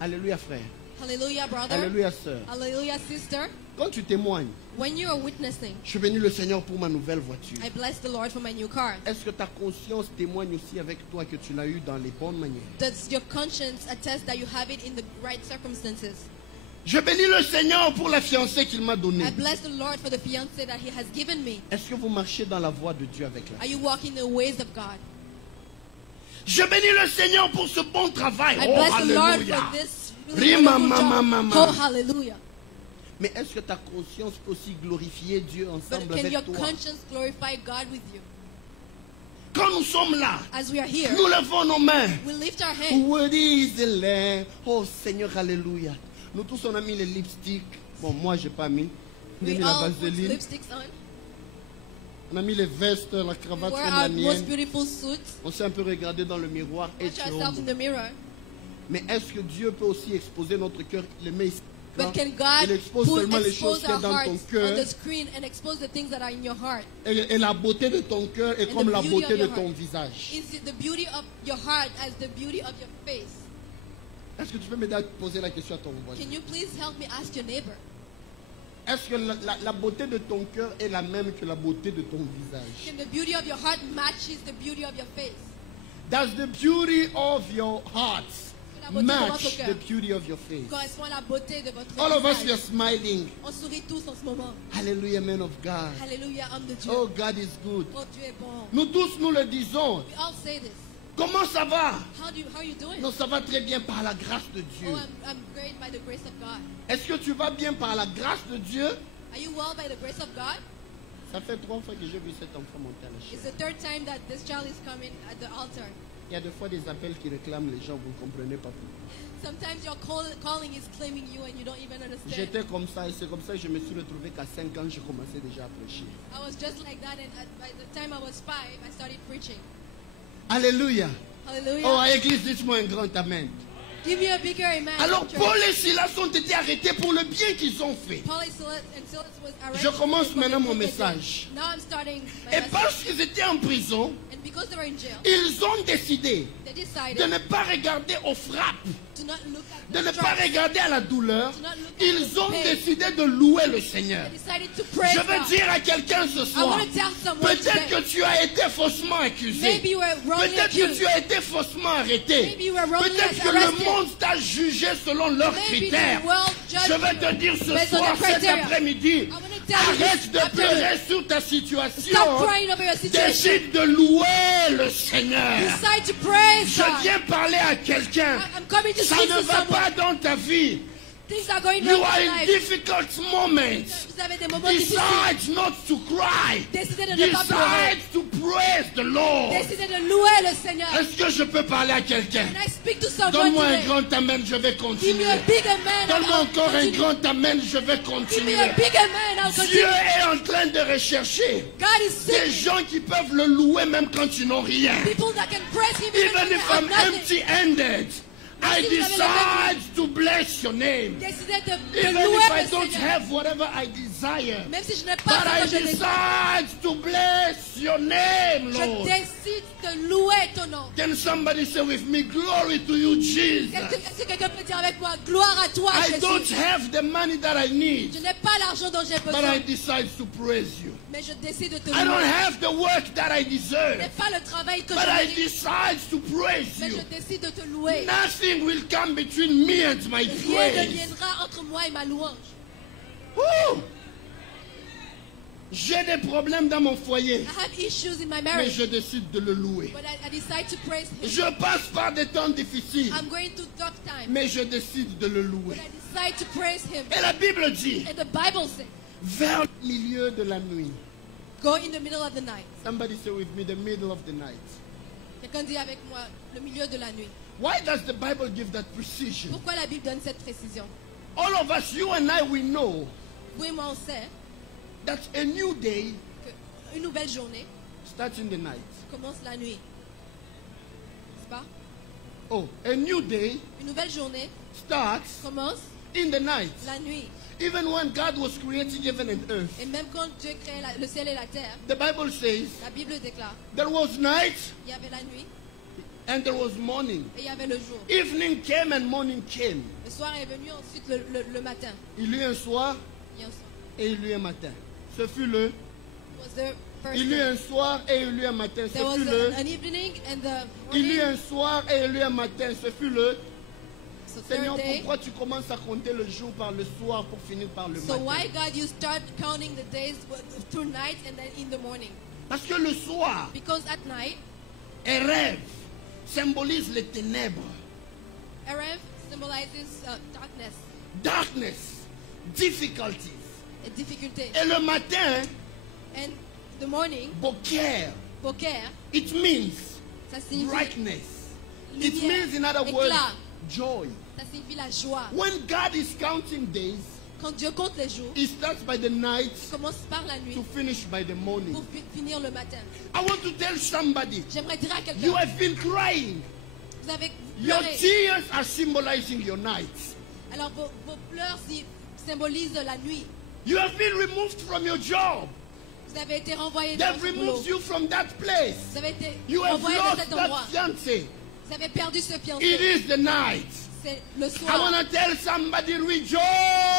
Alléluia frère. Hallelujah brother. Alléluia sœur. Hallelujah sister. Quand tu témoignes. When you are witnessing. Je suis béni le Seigneur pour ma nouvelle voiture. I bless the Lord for my new car. Est-ce que ta conscience témoigne aussi avec toi que tu l'as eu dans les bonnes manières? Does your conscience attest that you have it in the right circumstances? Je bénis le Seigneur pour la fiancée qu'il m'a donnée. I bless the Lord for the fiancé that He has given me. Est-ce que vous marchez dans la voie de Dieu avec la? Are you walking the ways of God? Je bénis le Seigneur pour ce bon travail. I bless the Lord for this really wonderful job. Oh, hallelujah. Mais est-ce que ta conscience peut aussi glorifier Dieu ensemble avec toi? But can your conscience glorify God with you? Quand nous sommes là, as we are here, nous levons nos mains. We lift our hands. Worthy is the Lamb. Oh Seigneur, alléluia. Nous tous on a mis les lipsticks. Bon, moi j'ai pas mis. On a mis la vaseline. On a mis les vestes, la cravate comme la mienne. On s'est un peu regardé dans le miroir. Mais est-ce que Dieu peut aussi exposer notre cœur? Il met ici. Il expose seulement les choses qu'il y a dans ton cœur. Et la beauté de ton cœur est comme la beauté de ton visage. Est-ce que tu peux m'aider à poser la question à ton voisin? Est-ce que la beauté de ton cœur est la même que la beauté de ton visage? Can the beauty of your heart matches the beauty of your face? Does the beauty of your heart match the beauty of your face? All of us are smiling. On sourit tous en ce moment. Hallelujah, man of God. Hallelujah, homme de Dieu. Oh, God is good. Oh, Dieu est bon. Nous tous, nous le disons. We all say this. Comment ça va? How are you doing? Non, ça va très bien par la grâce de Dieu. Oh, I'm great by the grace of God. Est-ce que tu vas bien par la grâce de Dieu? Are you well by the grace of God? Ça fait 3 fois que j'ai vu cet enfant monter à la chaise. It's the third time that this child is coming at the altar. Il y a des fois des appels qui réclament les gens, vous ne comprenez pas pourquoi. Sometimes your calling is claiming you and you don't even understand. J'étais comme ça et c'est comme ça que je me suis retrouvé qu'à 5 ans, je commençais déjà à prêcher. I was just like that and by the time I was 5, I started preaching. Alléluia. Hallelujah. Oh, à l'église, dites-moi un grand amen. Give me a bigger amen. Alors, Paul et Silas ont été arrêtés pour le bien qu'ils ont fait. Je commence maintenant mon message. Et parce qu'ils étaient en prison, ils ont décidé de ne pas regarder aux frappes, de ne pas regarder à la douleur. Ils ont décidé de louer le Seigneur. Je veux dire à quelqu'un ce soir, peut-être que tu as été faussement accusé, peut-être que tu as été faussement arrêté, peut-être que le monde t'a jugé selon leurs critères. Je veux te dire ce soir, cet après-midi, arrête de pleurer sur ta situation. Décide de louer le Seigneur. Je viens parler à quelqu'un. Ça ne va pas dans ta vie. You are in difficult moments. Decide not to cry. Decide to praise the Lord. Est-ce que je peux parler à quelqu'un? Donne-moi un grand amen, je vais continuer. Donne-moi encore un grand amen, je vais continuer. Dieu est en train de rechercher des gens qui peuvent le louer même quand ils n'ont rien. Even if I'm empty-handed, I decide to bless your name. Even if I don't have whatever I desire, but I decide to bless your name, Lord. Can somebody say with me, glory to you, Jesus? I don't have the money that I need, but I decide to praise you. I don't have the work that I deserve, but I decide to praise you. Nothing will come between me and my praise. J'ai des problèmes dans mon foyer, I have issues in my mais marriage, je décide de le louer. but I decide to praise Him. Je passe par des temps difficiles, I'm going through tough times, mais je décide de le louer. but I decide to praise Him. Et la Bible dit, And the Bible says, vers le milieu de la nuit. go in the middle of the night. Somebody say with me, the middle of the night. Quelqu'un dit avec moi, le milieu de la nuit. Why does the Bible give that precision? Pourquoi la Bible donne cette précision? All of us, you and I, we know Vous et moi, on sait that a new day qu'une nouvelle journée starts in the night. commence la nuit. N'est-ce pas? Oh, a new day Une nouvelle journée starts commence in the night. la nuit. Even when God was creating heaven and earth, Et même quand Dieu crée le ciel et la terre, the Bible says la Bible déclare, there was night il y avait la nuit and there was morning. et il y avait le jour. Evening came and morning came. Le soir est venu, ensuite le matin. Il y eut un soir Il y a un soir. et il y eut un matin. Ce fut le. Was the first Il y eut day. un soir et il y eut un matin. Ce There was fut le. an evening and the Il y eut morning. un soir et il y eut un matin. Ce fut le. So Seigneur, third day. pourquoi tu commences à compter le jour par le soir pour finir par le So why matin? God you start counting the days through night and then in the morning? Parce que le soir, Because at night, un rêve symbolise les ténèbres, Erev symbolizes darkness darkness, difficulties. and difficulty. Et le matin, And the morning, boker, Boker, it means ça signifie brightness. It lumière, means, in other words, éclat. joy. Ça signifie la joie. When God is counting days, Quand Dieu compte les jours, He starts by the night il commence par la nuit to finish by the morning. pour finir le matin. I want to tell somebody, J'aimerais dire à you quelqu'un, have been crying. vous avez Your pleuré. tears are symbolizing your nights. Alors vos pleurs symbolisent la nuit. You have been removed from your job. Vous avez été renvoyé de They've votre boulot. removed you from that place. Vous avez été You have renvoyé de lost cet that endroit. fiancé. Vous avez perdu ce It fiancé. is the night. C'est le I soir. want to tell somebody, rejoice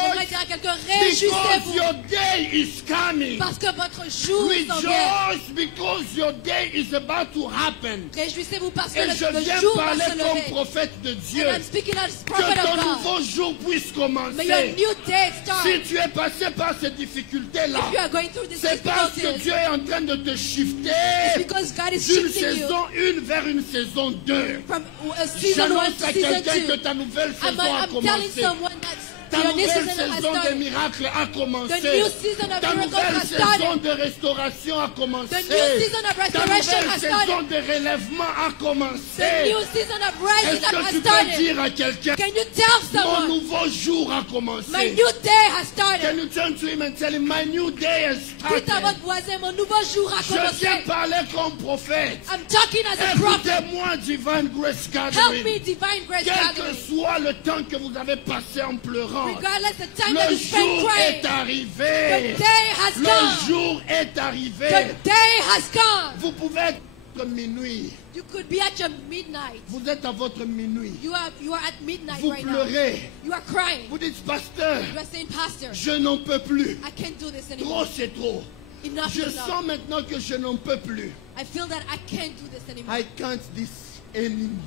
J'aimerais dire à quelqu'un, because réjouissez-vous your day is coming. parce que votre jour s'en vient. Rejoice because your day is about to happen. Réjouissez-vous parce que Et je le viens jour va parler se comme lever. prophète de Dieu. And I'm speaking as prophet Que ton of God. nouveau jour puisse May your commencer. new day start. Si tu es passé par ces difficultés-là, If you are going through these c'est parce que difficulties, Dieu est en train de te it's shifter because God is d'une shifting you saison 1 vers une saison 2. from a season 1 J'annonce to à season quelqu'un que 2. ta nouvelle saison a I'm telling commencé. someone that Ta your new nouvelle season has saison des started. miracles a commencé. The new season of Ta miracles nouvelle has saison started. de restauration a commencé. The new season of Ta restoration nouvelle has saison started. de relèvement a The commencé. new season of rising Est-ce up que has tu peux started. dire à quelqu'un, Can you tell mon someone, nouveau jour a my commencé? new day has Can started? you turn to him and tell him, my new day has Dites à started? votre voisin, mon nouveau jour a Je viens commencé. parler comme prophète. I'm talking as a prophet. Écoutez-moi, Divine Grace Help Gathering. me, divine grace Quel que gathering. soit le temps que vous avez passé en pleurant, Regardless the time that le you spend jour crying, est the arrivé. day has Le come. jour est arrivé. The day has come. Vous pouvez être à minuit. You could be at your midnight. Vous êtes à votre minuit. You are at midnight Vous right now. pleurez. You are crying. Vous dites, pasteur, You are saying, Pastor, je n'en peux plus. I can't do this Trop, anymore. c'est trop. Enough Je is enough. sens maintenant que je n'en peux plus. I feel that I can't do this anymore. I can't this anymore.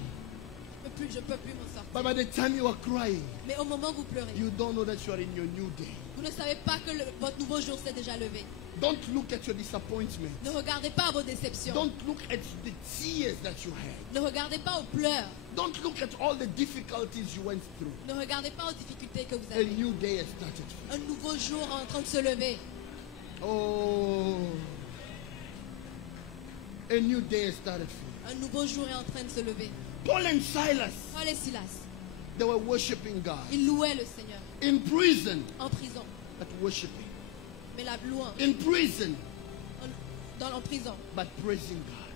Je peux plus m'en sortir. But by the time you are crying, Mais au moment où vous pleurez, you don't know that you are in your new day. vous ne savez pas que votre nouveau jour s'est déjà levé. Don't look at your disappointment. Ne regardez pas vos déceptions. Don't look at the tears that you had. Ne regardez pas aux pleurs. Don't look at all the difficulties you went through. Ne regardez pas aux difficultés que vous A avez. new day has started for Un nouveau jour en train de se lever. you. Oh. A new day has started for you. Un nouveau jour est en train de se lever. Paul and Silas, Paul et Silas, they were worshiping God. ils louaient le Seigneur In prison, en prison. but worshiping. Mais la louange, In prison, en prison. but praising God.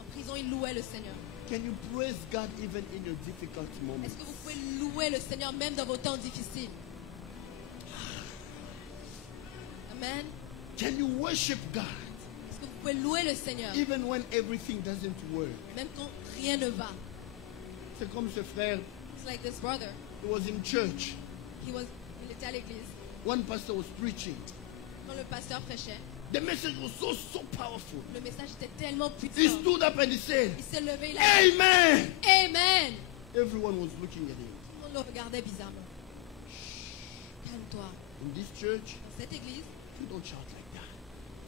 En prison, ils louaient le Seigneur. Can you praise God even in your difficult moments? Est-ce que vous pouvez louer le Seigneur même dans vos temps difficiles? Amen. Can you worship God Est-ce que vous pouvez louer le Seigneur even when everything doesn't work? même quand rien ne va? C'est comme ce frère, It's like this brother. he was in church. Il était à l'église. One pastor was preaching. Quand le pasteur prêchait, The message was so powerful. le message était tellement He puissant. stood up and he said, Il s'est levé, il a dit Amen. Amen. Everyone was looking at him. Tout le monde le regardait bizarrement. Calme-toi. In this church, Dans cette église, you don't shout like that.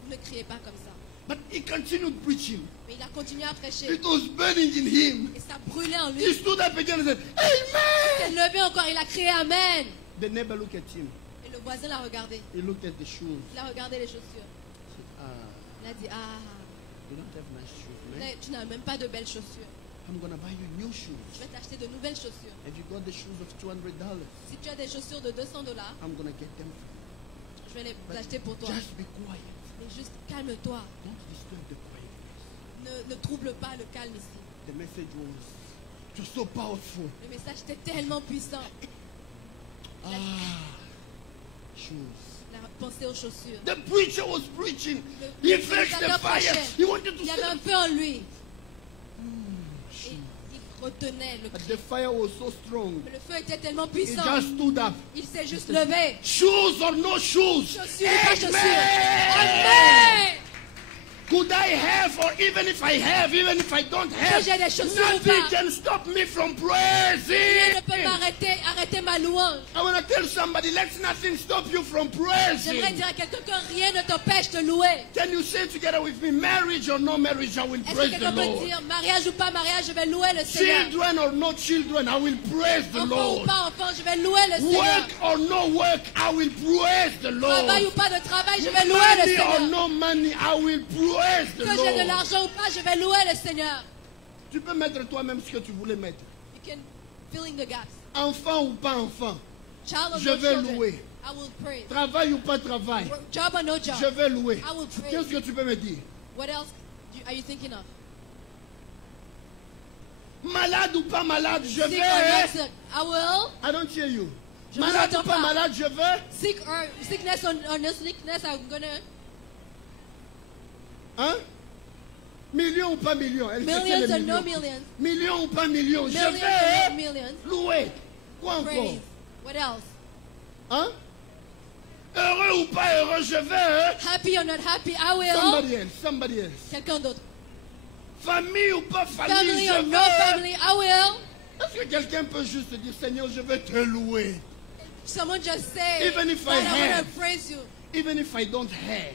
Vous ne criez pas comme ça. But he continued preaching. Mais il a continué à prêcher. It was burning in him. Et ça brûlait en lui. He stood up again and said, Il s'est Amen! levé encore, il a crié Amen. The neighbor looked at him. Et le voisin l'a regardé. He looked at the shoes. Il a regardé les chaussures. He said, Il a dit, you don't have nice shoes, man. tu n'as même pas de belles chaussures. I'm going to buy you new shoes. Je vais t'acheter de nouvelles chaussures. Have you got the shoes of $200? Si tu as des chaussures de $200, I'm going to get them. je vais les But acheter pour toi. just be quiet. Mais juste calme-toi. Don't disturb the quietness. Ne trouble pas le calme ici. The message was so powerful. Le message était tellement puissant. Shoes. Il a pensé aux chaussures. The preacher was preaching. Le He felt the prédicateur fire. prêchait. He wanted to Il y avait un stand. feu en lui. Et il retenait le But cri. the fire was so strong. Mais le feu était tellement He puissant. just stood up. Il s'est juste levé. Shoes or no shoes. Chaussures ou pas chaussures. Amen. Amen. Could I have, or even if I have, even if I don't have, j'ai des chaussures ou nothing pas. can stop me from Rien praising. ne peut arrêter ma louange. I want to tell somebody, let nothing stop you from praising. J'aimerais dire à quelqu'un que rien ne t'empêche de louer. Can you say together with me, marriage or no marriage, I will Est-ce que praise the quelqu'un peut Lord. dire, mariage ou pas mariage, je vais louer le Seigneur. Children or no children, I will praise the Enfant ou Lord. pas enfant, je vais louer le Seigneur. Work or no work, I will praise the Travail Lord. ou pas de travail, je vais louer le Money or Seigneur. no money, I will praise the Que j'ai de Lord. l'argent ou pas, je vais louer le Seigneur. Tu peux mettre toi-même ce que tu voulais mettre. You can fill in the gaps. Enfant ou pas enfant. Child or Je no vais children, louer. I will praise. Travail ou pas travail. Job or no job. Je vais louer. I will praise. Qu'est-ce que tu peux me dire? What else are you thinking of? Malade ou pas malade, je Sick or not vais. sick. I will. I don't hear you. Je ne Malade ou l'entends pas pas. malade, je vais. Sickness or no sickness, I'm gonna. Hein? Million ou pas million? Elle sait Millions les or no millions. millions. Million ou pas million? Je Millions or vais no millions. louer. Quoi encore? Praise. What else? Hein? Heureux ou pas heureux, je vais. Happy or not happy, I will. Somebody else, somebody else. Quelqu'un d'autre. Famille ou pas famille, Family je or no vais. family, I will. Est-ce que quelqu'un peut juste dire, Seigneur, je vais te louer. Someone just say, Even if God, I I want have. to praise you. Even if I don't have,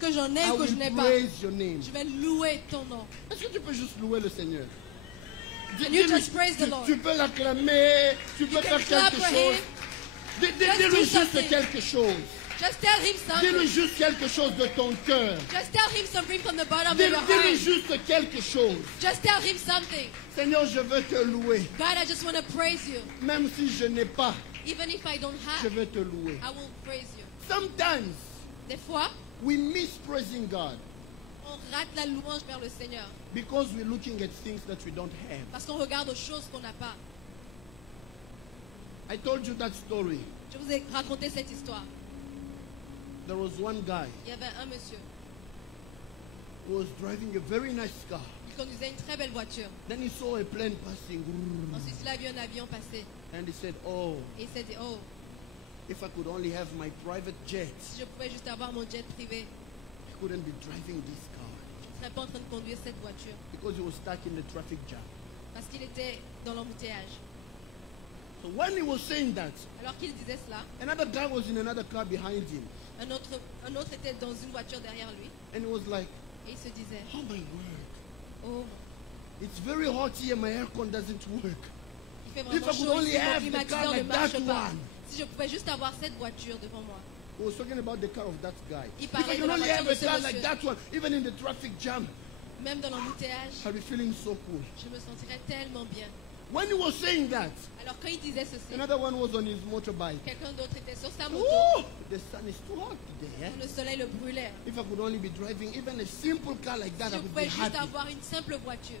Que j'en ai I ou que je will n'ai pas. praise your name. Je vais louer ton nom. Est-ce que tu peux juste louer le Seigneur? Can you just praise the Lord? Tu peux l'acclamer, tu peux can faire clap quelque for chose. him. Dis-lui do juste something. quelque chose. Just tell him Dis-lui something. juste quelque chose de ton cœur. Just tell him something from the bottom of your Dis-lui heart. juste quelque chose. Just tell him something. Seigneur, je veux te louer. God, I just want to praise you. Même si je n'ai pas, Even if I don't je have, vais te louer. I will praise you. Sometimes Des fois, we miss praising God on rate la louange vers le Seigneur because we're looking at things that we don't have. parce qu'on regarde aux choses qu'on n'a pas. I told you that story. Je vous ai raconté cette histoire. There was one guy Il y avait un monsieur. who was driving a very nice car. Il conduisait une très belle voiture. Then he saw a plane passing. Ensuite, il a vu un avion passer. And he said, oh, Et il s'est dit, oh, if I could only have my private jet, si je pouvais juste avoir mon jet privé, I couldn't be driving this car. je ne serais pas en train de conduire cette voiture. Because he was stuck in the traffic jam. Parce qu'il était dans l'embouteillage. So when he was saying that, Alors qu'il disait cela, another guy was in another car behind him. un autre était dans une voiture derrière lui. And he was like, Et il se disait, oh my word, oh, it's very hot here, my aircon doesn't work. il fait If vraiment I could chaud only ici, mon have the car climatiseur ne like marche that pas. one. Si je pouvais juste avoir cette voiture devant moi. He was talking about the car of that guy. Il If I parlait could de la only voiture have de a ce car monsieur. like that one, even in the traffic jam, Même dans l'embouteillage, I'll be feeling so cool. je me sentirais tellement bien. When he was saying that, Alors quand il disait ceci, another one was on his motorbike. quelqu'un d'autre était sur sa moto. Ooh, the sun is too hot today. Eh? Le soleil le brûlait. If I could only be driving even a simple car like that, Si I je would be pouvais juste happy. avoir une simple voiture.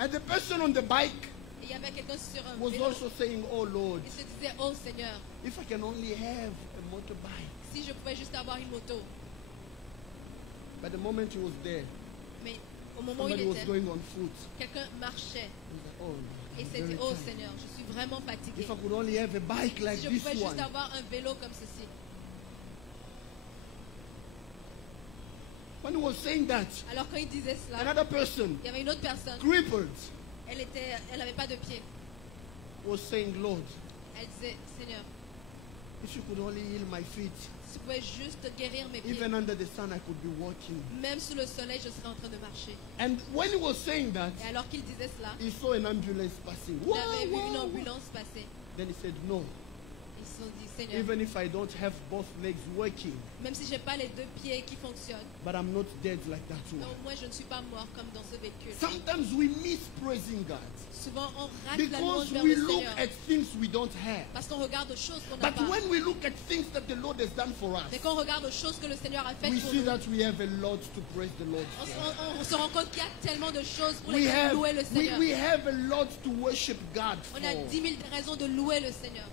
And the person on the bike Et il y avait quelqu'un sur un was vélo. also saying, oh Lord, Il se disait, oh Seigneur, if I can only have a motorbike. si je pouvais juste avoir une moto. But the moment he was there, Mais au moment où il somebody was était, going on foot. quelqu'un marchait. He was like, oh Lord, Et I'm s'est dit, very oh tired. Seigneur, je suis vraiment fatigué. If I could only have a bike like Si je this pouvais juste one. avoir un vélo comme ceci. When he was saying that, Alors quand il disait cela, another person, il y avait une autre personne. crippled, Elle n'avait pas de pied. was saying, Lord, Elle disait, Seigneur, If you could only heal my feet, Si vous pouvez juste guérir mes pieds, even under the sun I could be walking. même sous le soleil, je serais en train de marcher. And when he was saying that, Et alors qu'il disait cela, he saw an ambulance passing. il avait vu une ambulance passer. Then he said, no, Ils se sont dit, Seigneur, even if I don't have both legs working, même si je n'ai pas les deux pieds qui fonctionnent, but I'm not dead like that mais one. au moins je ne suis pas mort comme dans ce véhicule. Sometimes we miss praising God Souvent on rate la louange because vers we le look Seigneur at things we don't have. parce qu'on regarde aux choses qu'on n'a But pas. when we look at things that the Lord has done for us, Mais quand on regarde aux choses que le Seigneur a faites we pour see nous, that we have a lot to praise the Lord on, for. on se rend compte qu'il y a tellement de choses pour We lesquelles have, louer le Seigneur. we have a lot to worship God On a for. 10 000 raisons de louer le Seigneur.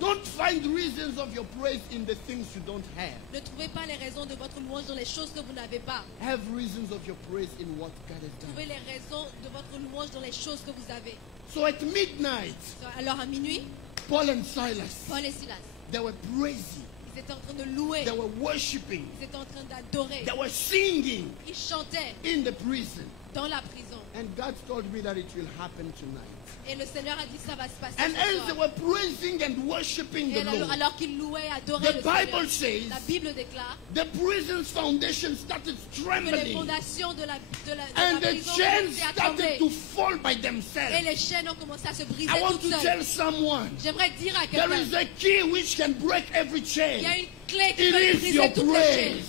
Don't find reasons of your praise in the things you don't have. Ne trouvez pas les raisons de votre louange dans les choses que vous n'avez pas. Have reasons of your praise in what God has done. Trouvez les raisons de votre louange dans les choses que vous avez. So at midnight, Alors à minuit, Paul and Silas, Paul et Silas, they were praising, ils étaient en train de louer, they were worshiping, ils étaient en train d'adorer, they were singing ils chantaient in the prison. dans la prison. And God told me that it will happen tonight. Et le Seigneur a dit ça va se passer And ce as soir. they were praising and worshiping Et the alors, Lord, alors qu'ils louaient et adoraient the le Seigneur, Bible says la Bible déclare the prison's foundation started que les trembling fondations de la and the prison ont chains commencé à started trembler. to fall by Et themselves. les chaînes ont commencé à se briser I want toutes to seules. tell someone, J'aimerais dire à there quelqu'un, is a key which can break every il y a chain. une clé qui It peut is briser your toutes les chaînes. praise.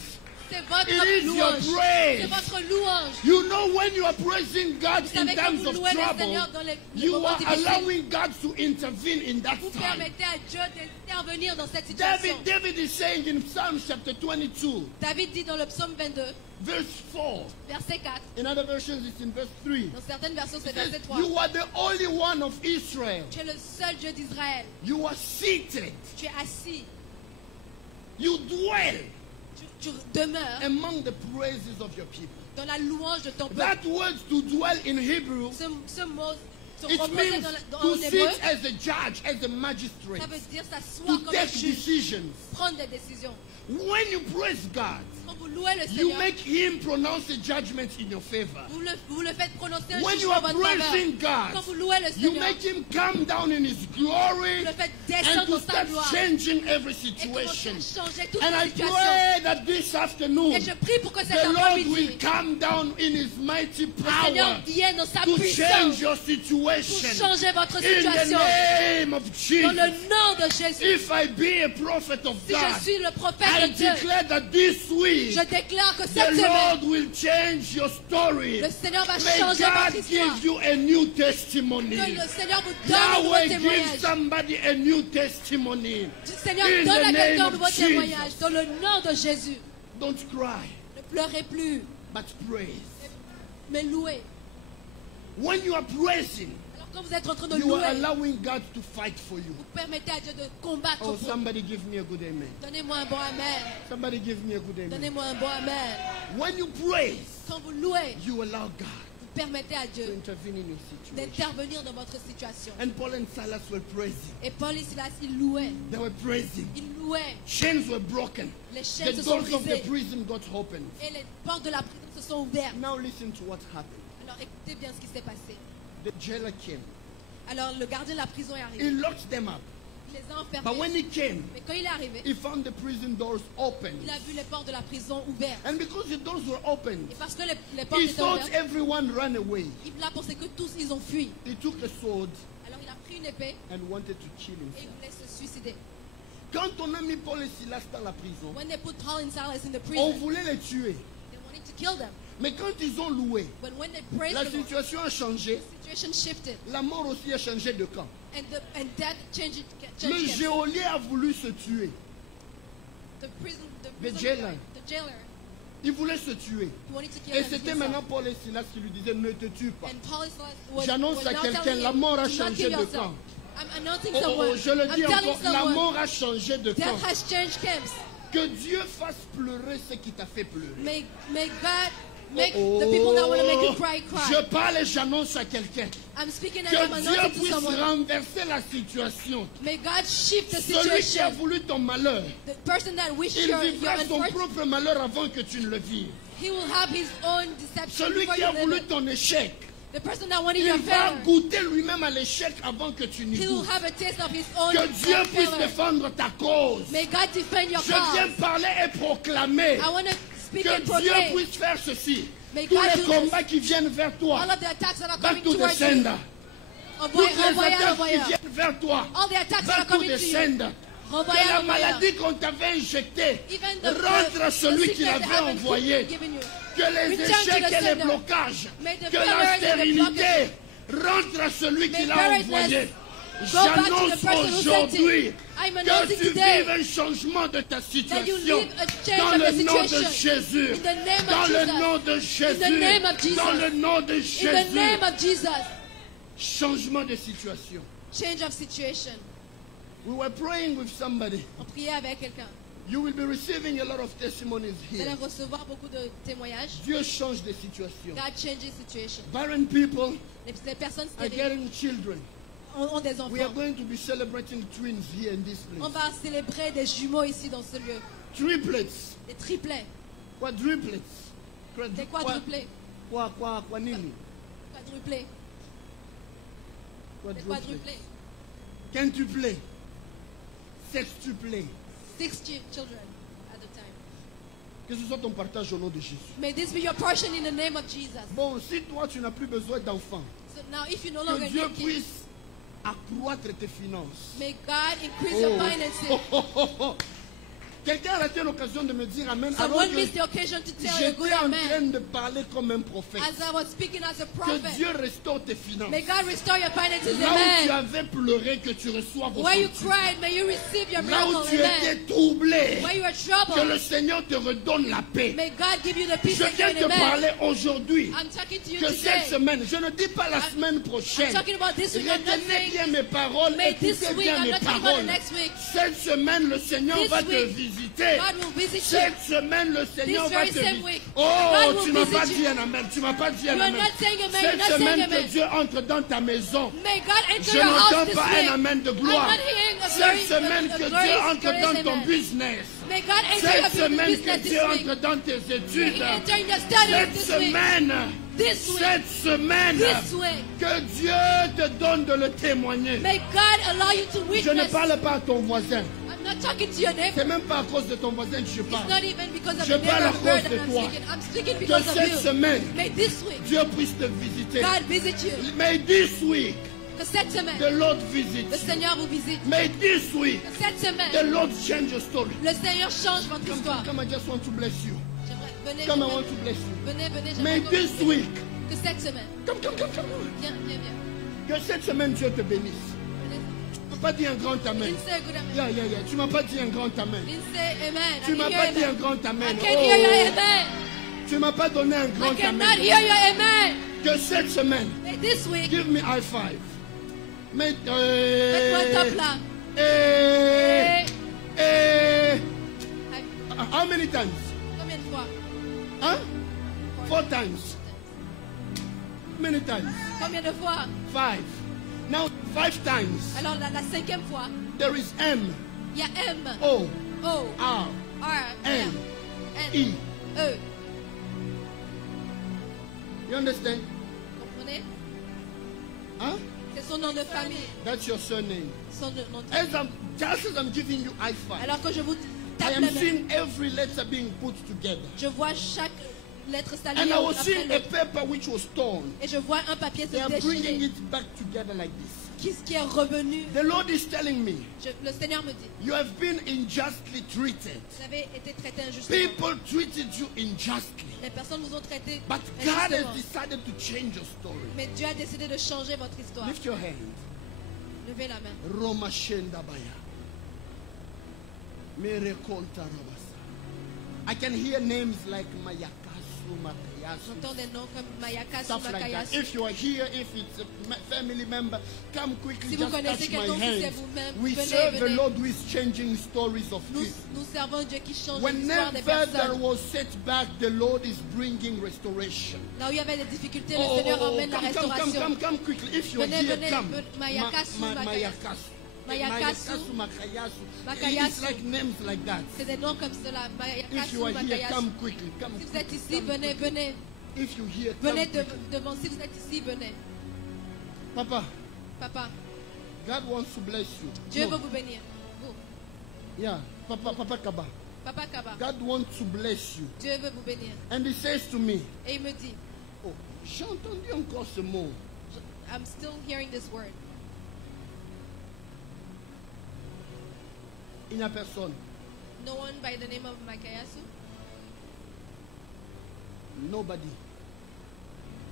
C'est votre It is your louange. praise. C'est votre louange. You know, when you are praising God Vous in savez, quand times vous of louez le trouble, Seigneur dans les you moments are difficiles, allowing God to intervene in that vous time. permettez à Dieu d'intervenir dans cette situation. David is saying in Psalm chapter 22, David dit dans le psaume 22, verse 4. verset 4, In other versions, it's in verse 3. dans certaines versions c'est It says, verset 3. you are the only one of Israel. Tu es le seul Dieu d'Israël. You are seated. Tu es assis. You dwell Tu demeures among the praises of your people. dans la louange de ton peuple. That word to dwell in Hebrew, Ce mot se it reposait means en to hébreu. sit as a judge, as a magistrate, Ça veut dire s'asseoir to comme un take juge, decisions. prendre des décisions. When you praise God, Quand vous louez le you Seigneur, make Him pronounce a judgment in your favor. vous le faites prononcer un When you jugement en are votre faveur. praising Quand God, vous louez le you Seigneur, make Him come down in His glory vous le faites and descendre to dans sa start gloire changing every et commencer situation. à changer toute And la I situation. pray that this afternoon, Et je prie pour que cet the Lord will après-midi, come down in His mighty le power Seigneur vienne dans sa to puissance change your pour situation. changer votre In the situation. name of Dans Jesus, le nom de Jésus, if I be a prophet of si God, je suis le I prophète de Dieu, declare that this week, je déclare que the cette Lord semaine, will change your story. le Seigneur va May changer votre God histoire. give you a new testimony. Que le Seigneur vous donne un nouveau Yahweh give témoignage. somebody a new testimony. Le Seigneur In donne the à quelqu'un name un nouveau of Jesus. témoignage. Dans le nom de Jésus, Don't cry, ne pleurez plus, but praise. mais louez. When you are praising, Alors quand vous êtes en train de you are louer, allowing God to fight for you. vous permettez à Dieu de combattre Oh, pour vous. somebody give me a good amen. Donnez-moi un bon amen. Somebody give me a good amen. Donnez-moi un bon amen. When you praise, Quand vous louez, you allow God vous permettez à to Dieu intervene in your situation. d'intervenir dans votre situation. And Paul and Silas were praising. Et Paul et Silas, ils louaient. They were praising. Ils louaient. Chains were broken. Les The chaînes se sont doors of the brisées. prison got opened. Et les portes de la prison se sont ouvertes. Now listen to what happened. Alors écoutez bien ce qui s'est passé. The jailer came. Alors le gardien de la prison est He arrivé. locked them up. Il les a enfermés. But when he came, Mais quand il est arrivé, he found the prison doors open. il a vu les portes de la prison ouvertes. And because the doors were open, Et parce que les portes he étaient thought ouvertes, everyone ran away. il a pensé que tous ils ont fui. He took a sword Alors il a pris une épée and wanted to kill et il himself. voulait se suicider. Quand on a mis Paul et Silas dans la prison, When they put Paul and Silas in the on prison, voulait les tuer. they wanted to kill them. Mais quand ils ont loué, But when they praised la the Lord, situation a changé. the situation shifted. La mort aussi a changé de camp. And death changed Le camp. geôlier a voulu se tuer. The prison jailer. guard, the jailer, Il voulait se tuer. he wanted to kill Et him c'était himself. maintenant Paul et Silas qui lui disaient ne te tue pas. And Paul and Silas was J'annonce à now quelqu'un, telling la him, mort a "Do not changé kill de yourself." camp. I'm announcing Oh, someone. oh, je le dis I'm telling encore, la someone. mort a changé de camp. Death has changed camps. Que Dieu fasse pleurer ce qui t'a fait pleurer. May God make Oh, the people that want to make you cry, je cry. parle et j'annonce à quelqu'un. I'm speaking and Que I'm Dieu announcing to puisse someone. renverser la situation. May God shift the Celui qui a situation. voulu ton malheur, The person that wished il your vivra son unfortunate, propre malheur avant que tu ne le vives. he will have his own deception Celui before qui you a live voulu it. ton échec, The person that wanted Il your va failure, goûter lui-même à l'échec avant que tu n'y he will goûtes. have a taste of his own Que Dieu puisse failure. défendre ta cause. May God defend your Je viens cause. parler et proclamer I want to speak que and Dieu proclaim puisse faire ceci. May Tous God les do this. combats qui viennent vers toi, all of the attacks that are back coming to the towards you. sender. Toutes les Envoyez, attaques qui envoyez. viennent vers toi, All the attacks that are back to coming the to you. sender. Renvoyez, Que la envoyez. maladie qu'on t'avait injectée Even rentre à celui qui sickness they l'avait haven't envoyé. given you. Que les Return to échecs the et les sender. blocages, May the que la failures and the stérilité rentre à celui May qui l'a barrenness envoyé. go back to the J'annonce person who sent aujourd'hui it. I'm que announcing tu today vives un changement de ta that you situation live a change dans of le the nom de situation. Jésus. In the name Dans of le Jesus. nom de In the Jésus. name of Jesus. Dans le nom de In the Jésus. name of Jesus. Changement de situation. Change of situation. We were praying with somebody. On priait avec quelqu'un. You will be receiving a lot of testimonies Vous here. allez recevoir beaucoup de témoignages. Dieu change des situations. God changes situation. Barren people Les personnes are stériles getting children. ont des We are enfants. going to be celebrating twins here in this On place. va célébrer des jumeaux ici dans ce lieu. Triplets. Des triplets. Quadruplets. Des quadruplés. Quoi nini? Quadruplés. Des quadruplés. Quintuplets. Sextuplets. 60 children at a time. Que ce soit ton partage au nom de Jésus. May this be your portion in the name of Jesus. Bon, si toi tu n'as plus besoin d'enfants, So now if you no que longer Dieu need kids, puisse accroître tes finances. may God increase your finances. Quelqu'un a raté l'occasion de me dire Amen. Alors Someone que missed the occasion to tell a good j'étais en train amen. de parler comme un prophète. As I was speaking as a Que prophet. Dieu restaure tes finances. May God restore your finances. Là où tu Amen. avais pleuré, que tu reçoives Where you aujourd'hui. cried, may you receive your Là où miracle. tu étais Amen. troublé, Where you are que troubled, le Seigneur te redonne la paix. may God give you the peace Je of viens God. te Amen. parler aujourd'hui I'm talking to you que cette today. semaine, je ne dis pas la semaine I'm prochaine, talking about this week. I'm not retenez saying bien mes paroles, may this écoutez week. bien I'm mes not talking about the paroles. next week. Cette semaine, le Seigneur This va te week, visiter. God will visit you. Cette semaine, le Seigneur This va very te same visiter. week, Oh, God will tu m'as visit pas you. dit un amen. Tu m'as pas dit un You are amen. not saying amen. You're Cette not saying semaine que amen. Dieu entre dans ta maison. May God enter Je your house n'entends this pas week. un amen de I'm gloire. not hearing a Cette semaine que Dieu entre glorious dans ton amen. business. May God enter Cette your semaine que business Dieu this week. entre dans tes May études. He enter in your studies Cette this week. semaine, This week. cette semaine, This week. que Dieu te donne de le témoigner. May God allow you to Je ne witness. parle pas à ton voisin. I'm not talking to your neighbor. C'est même pas à cause de ton voisin que je It's parle. not even because of Je the parle à neighborhood cause de that I'm toi. speaking. I'm speaking Que because of cette you. semaine, May this week Dieu puisse te visiter. God visit you. May this week, Que cette the semaine, Lord visit le you. Seigneur vous visite. May this week, Que cette the semaine, Lord change your story. le Seigneur change votre histoire. Come, I just want to bless you. Venez, Come, I want to bless you. venez, May j'aimerais this week, que cette semaine, come. viens. Que cette semaine, Dieu te bénisse. Venez. Tu m'as pas dit un grand amen. Didn't say a good amen. Yeah. Tu m'as pas dit un grand amen. Didn't say amen. Tu I m'as didn't pas hear dit un amen. grand I amen. can't hear your amen. Tu m'as pas donné un I grand cannot amen. hear your amen. Que cette semaine, May this week, give me high five. faites-moi un top là. Eh. Hey. How many times? Combien de fois? Huh? 4 times. Many times. Combien de fois? 5. Now 5 times. Alors la cinquième fois, There is M, il y a M, O, O, R, R, N, N, E. E. You understand? Comprenez? Huh? C'est son nom de famille. That's your surname. Son nom de As famille. just as I'm giving you high five, Alors que je vous I tape am la main, seeing every letter being put together. je vois chaque lettre And saluée I was après seeing a l'autre. paper which was torn. Et je vois un papier They se are bringing déchirer it back together like this. qui est revenu. The Lord is telling me, Le Seigneur me dit, you have been unjustly treated. vous avez été traité injustement. People treated you unjustly. Les personnes vous ont traité But God has injustement. decided to change your story. Mais Dieu a décidé de changer votre histoire. Lift your hand. Levez la main. Roma Shenda Baya. Merekonta Rabasa. I can hear names like Mayakasu, Makayasu, J'entends des noms comme Mayakasu, stuff like that. Makayasu. If you are here, if it's a family member, come quickly, Si vous just connaissez touch my quelqu'un, si c'est hand. vous-même, We venez, serve the venez. Lord who is changing stories of Nous, people. nous servons un Dieu qui change l'histoire des Whenever there personnes. was setback, the Lord is bringing restoration. Là où il y avait des difficultés, le Seigneur emmène la restauration. come quickly. If you are Venez, here, venez. come. Mayakasu, Mayakasu. Mayakasu. Makayasu. Makayasu. It's like names like that. C'est des noms comme cela. If Mayakasu, you are here, Makayasu. come quickly. Come Si vous êtes quickly, ici, come venez, quickly. venez. If you hear, Venez come quickly. devant. Si vous êtes ici, venez. Papa, Papa, God wants to bless you. Dieu No. veut vous bénir. Vous. Yeah, Papa Kaba. Papa Kaba, God wants to bless you. Dieu veut vous bénir. And he says to me, Et il me dit, oh, j'ai entendu encore ce mot. I'm still hearing this word. Il n'y a personne. No one by the name of Makayasu. Nobody.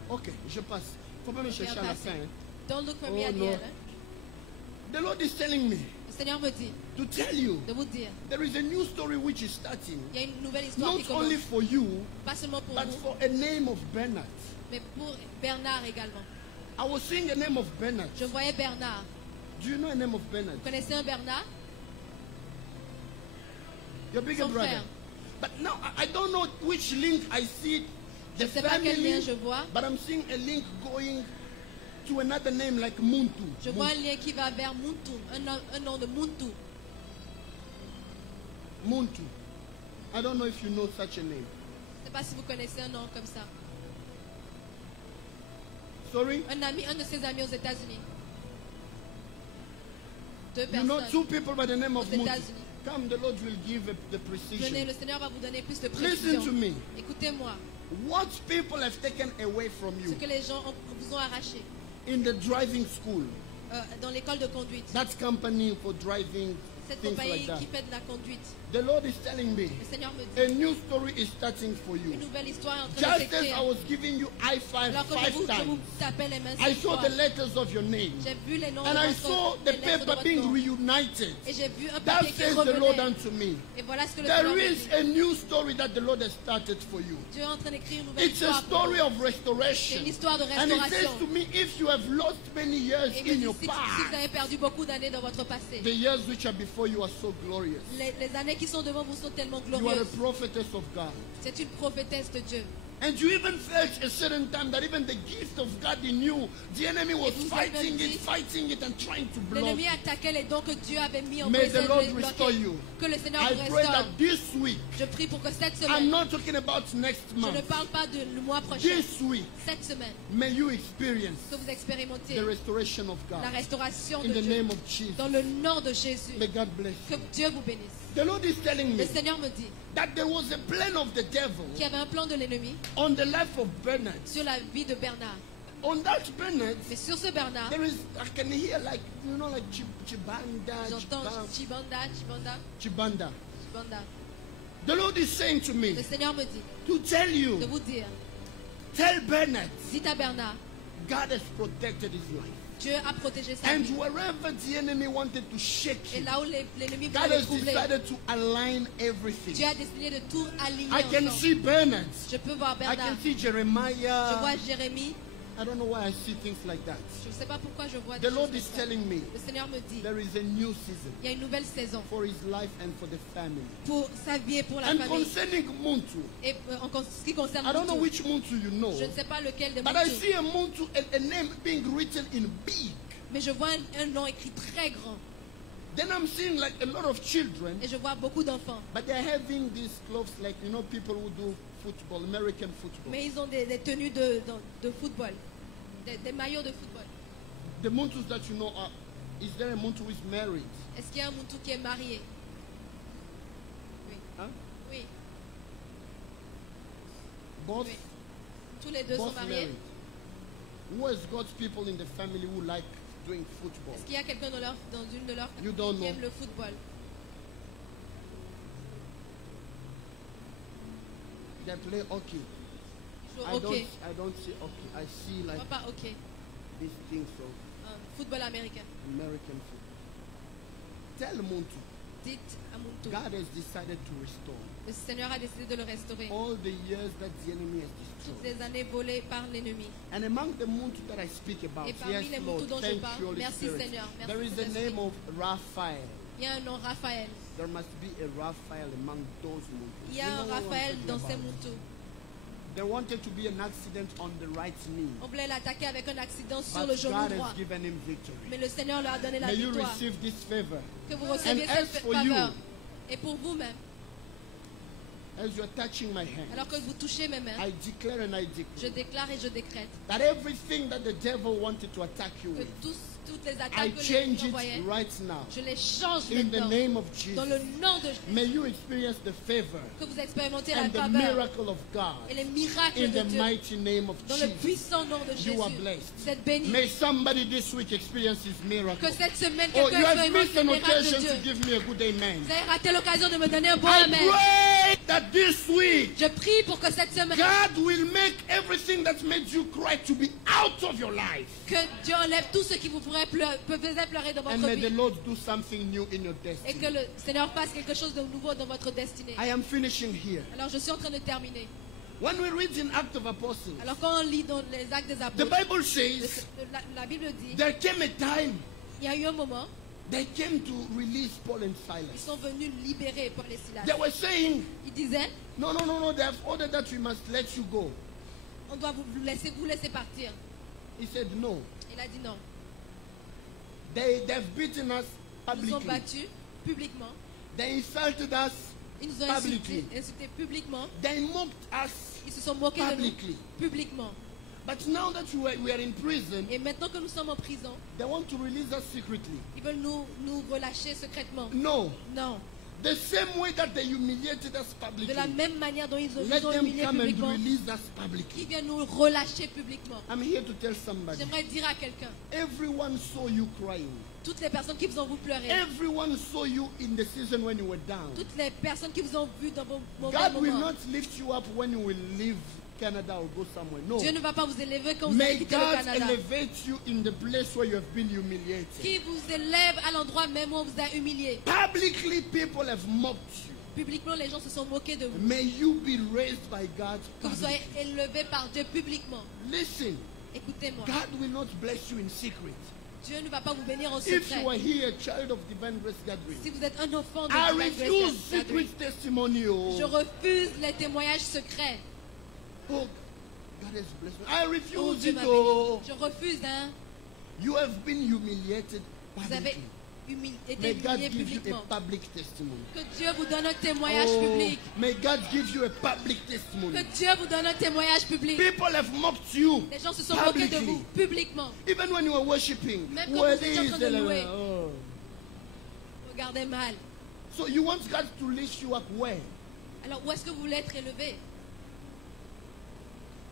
Ok, je passe. Faut pas me chercher à la fin. Hein. Don't look for me Oh, at the no. end. Hein. The Lord is telling me Le Seigneur me dit to tell you de vous dire, there is a new story which is starting. il y a une nouvelle histoire qui Not commence. only for you, Pas seulement pour but vous, for a name of Bernard. mais pour Bernard également. I was seeing the name of Bernard. Je voyais Bernard. Do you know the name of Bernard? Vous connaissez un Bernard? Your bigger Son brother. frère. But now I don't know which link I see the Je ne sais pas quel lien je family, vois. but I'm seeing a link going to another name like Muntu. Je vois un lien qui va vers Muntu, un nom de Muntu. Muntu. I don't know if you know such a name. Je ne sais pas si vous connaissez un nom comme ça. Sorry? Un de ses amis aux États-Unis. Deux You know personnes. two people by the name of Aux Muntu. États-Unis. Come, the Lord will give the Venez, precision. le Seigneur va vous donner plus de Listen to précision. me. Écoutez-moi. What people have taken away from Ce you que les gens vous ont arraché in the driving school, dans l'école de conduite. that company for driving, Cette things compagnie like that. qui fait de la conduite. The Lord is telling me Le Seigneur me a dit, new story is starting for you. une nouvelle histoire est en train de Just as s'écrire. I was giving you I five Alors que je five vous times, tapais les mains I cette saw fois, the letters of your name. j'ai vu les noms And de I votre saw the les lettres de paper votre being nom. reunited. Et j'ai vu un That papier qui says the Lord revenait. unto me. Et voilà ce que le Seigneur There me is dit. a new story that the Lord has started for you. Dieu est en train d'écrire une nouvelle It's a histoire. pour story vous. of restoration. C'est une histoire de And it says restauration. to me, if you have lost many years Et il me in dit, your si vous past, avez perdu beaucoup d'années dans votre passé, the years which are before you are so glorious. les années qui sont devant vous sont tellement You are a glorieuses. prophetess of God. C'est une prophétesse de Dieu. And you even felt a certain time that even the gift of God in you, the enemy was Et vous fighting avez it and trying to block. L'ennemi attaquait les dons que Dieu avait mis en May prison the Lord de les restore bloquer. you. Que le Seigneur I vous pray restaure. that this week, Je prie pour que cette I'm semaine, not talking about next je ne month, parle pas de le mois prochain, this week, cette semaine, may you experience que vous expérimentiez the restoration of la God restauration in de the Dieu name of Jesus. dans le nom de Jésus. May God bless Que you. Dieu vous bénisse. The Lord is telling Le me Seigneur me dit that there was a plan of the devil qu'il y avait un plan de l'ennemi on the life of Bernard. sur la vie de Bernard. On that Bernard, Mais sur ce Bernard, there is, I can hear like, you know, like Chibanda, j'entends Chibanda. Chibanda. The The Lord is saying to me Seigneur me dit to tell de you, vous dire, tell Bernard, dites à Bernard, God has protected his life. Dieu a protégé sa And vie. wherever the enemy wanted to shake Et you, là où l'ennemi God voulait has troubler, decided to align everything. Dieu a décidé de tout aligner I can ensemble. see Bernard. Je peux voir I Bernard. can see Je Jeremiah. vois Jérémie. I don't know why I see things like that. Je ne sais pas pourquoi je vois The des Lord choses is comme ça. telling me Le Seigneur me dit, there is a new season il y a une nouvelle saison for his life and for the family. pour sa vie et pour la And famille. concerning Muntu, Et en ce qui concerne I don't know Muntu, which Muntu you know, je ne sais pas lequel de but I Muntu, see a Muntu, a name being written in big. mais je vois un nom écrit très grand. Then I'm seeing like a lot of children, Et je vois beaucoup d'enfants. but they're having these clothes like, you know, people who do football, American football. Mais ils ont des tenues de football. Des maillots de football. The Muntus that you know are, is there a Muntu who is married? Est-ce qu'il y a un Muntu qui est marié? Oui. Huh? Oui. Both, Oui. Tous les deux sont both mariés. married. Who has God's people in the family who like doing football? Est-ce qu'il y a quelqu'un dans une de leurs You familles don't qui know. aime le football? They play hockey. Joue I hockey. don't see hockey. I see Je like vois pas hockey. these things of Football américain. American football. Tell Muntu, Dites à Muntu. God has decided to restore Le Seigneur a décidé de le restaurer. all the years that the enemy has Toutes destroyed. les années volées par l'ennemi. And among the Muntu that I speak about, Et parmi yes, les Lord, Muntu dont je thank parle, you, Holy merci Spirit. Seigneur, merci There is a Saint-Esprit. name of Raphael. Il y a un nom Raphaël. There must be a Raphael among those Muntu. Il y a un Raphaël dans ces Muntu. There wanted to be an accident on the right knee, On voulait l'attaquer avec un accident sur but le genou God droit. has given him victory. Mais le Seigneur leur a donné la May you victoire. receive this favor. Que vous receviez And as cette for faveur. you, Et pour vous-même, as you are touching my hand, alors que vous touchez mes mains, I declare and I je declare déclare et je décrète that everything that the devil wanted to attack you que with, toutes les I attaques que change les it envoyaient, right now. je les change In the maintenant. name of Dans le Jesus. nom de Jésus, May you experience the favor que vous expérimentez la and the faveur miracle of God. et les miracles In de the Dieu. mighty name of Dans le Jesus. puissant nom de Jésus, You are blessed. vous êtes bénis. May somebody this week experience his miracle. Que cette semaine, Oh, quelqu'un you have expérimente missed le an miracle de occasion Dieu. to give me a good amen. Vous avez raté l'occasion de me donner un bon I amen. pray that this week Je prie pour que cette semaine, God will make everything that made you cry to be out of your life. que Dieu enlève tout ce qui vous faisait pleurer dans And votre may the vie. Lord do something new in your Et destiny. que le Seigneur fasse quelque chose de nouveau dans votre destinée. I am finishing here. Alors je suis en train de terminer. When we read in Acts of Apostles, Alors quand on lit dans les actes des the apôtres, Bible says la Bible dit, there came a time il y a eu un moment, they came to release Paul and ils Silas. sont venus libérer Paul et Silas. They were saying, Ils disaient, no, they have ordered that we must let you go. on doit vous laisser partir. He said, no. Il a dit non. They've beaten us Ils nous ont publicly. battus publiquement. They insulted us Ils nous ont publicly. insultés publiquement. They mocked us. Ils se sont moqués de Publicly. nous publiquement. But now that we are in prison, Et maintenant que nous sommes en prison, they want to release us secretly. ils veulent nous relâcher secrètement. No. Non. The same way that they humiliated us De publicly, la même manière dont ils let nous ont them humiliés come and publiquement, release us publicly. ils viennent nous relâcher publiquement. I'm here to tell somebody. J'aimerais dire à quelqu'un, Everyone saw you crying. toutes les personnes qui vous ont vu pleurer, Everyone saw you in the season when you were down. toutes les personnes qui vous ont vu dans vos mauvais God will moments, not lift you up when you will leave Canada or go somewhere. No. Dieu ne va pas vous élever quand vous allez May quitter le God Canada. elevate you in the place where you have been humiliated. Qui vous élève à l'endroit même où on vous a humilié. Publicly, people have mocked you. Publiquement, les gens se sont moqués de vous. May you be raised by God. Que vous soyez publicly. élevé par Dieu publiquement. Listen, Écoutez-moi. God will not bless you in secret. Dieu ne va pas vous bénir en If you are secret. here, a child of divine grace gathering, Si vous êtes un enfant de I Divine Grace refuse Gathering, secret testimony. je Oh, refuse les témoignages secrets. God has blessed me. I Oh, refuse Dieu it. m'a Oh, béni. Je refuse, hein. you have been humiliated Vous avez publicly. été May God humilié give you publiquement. a public testimony. Que Dieu vous donne un témoignage Oh, public. may God give you a public testimony. Que Dieu vous donne un témoignage public. People have mocked you Les gens se sont moqués de publicly. vous publiquement. Even when you were worshiping. Même quand Where vous étiez en is train the- de louer. oh. Regardez mal. So you want God to lift you up where? Alors où est-ce que vous voulez être élevé?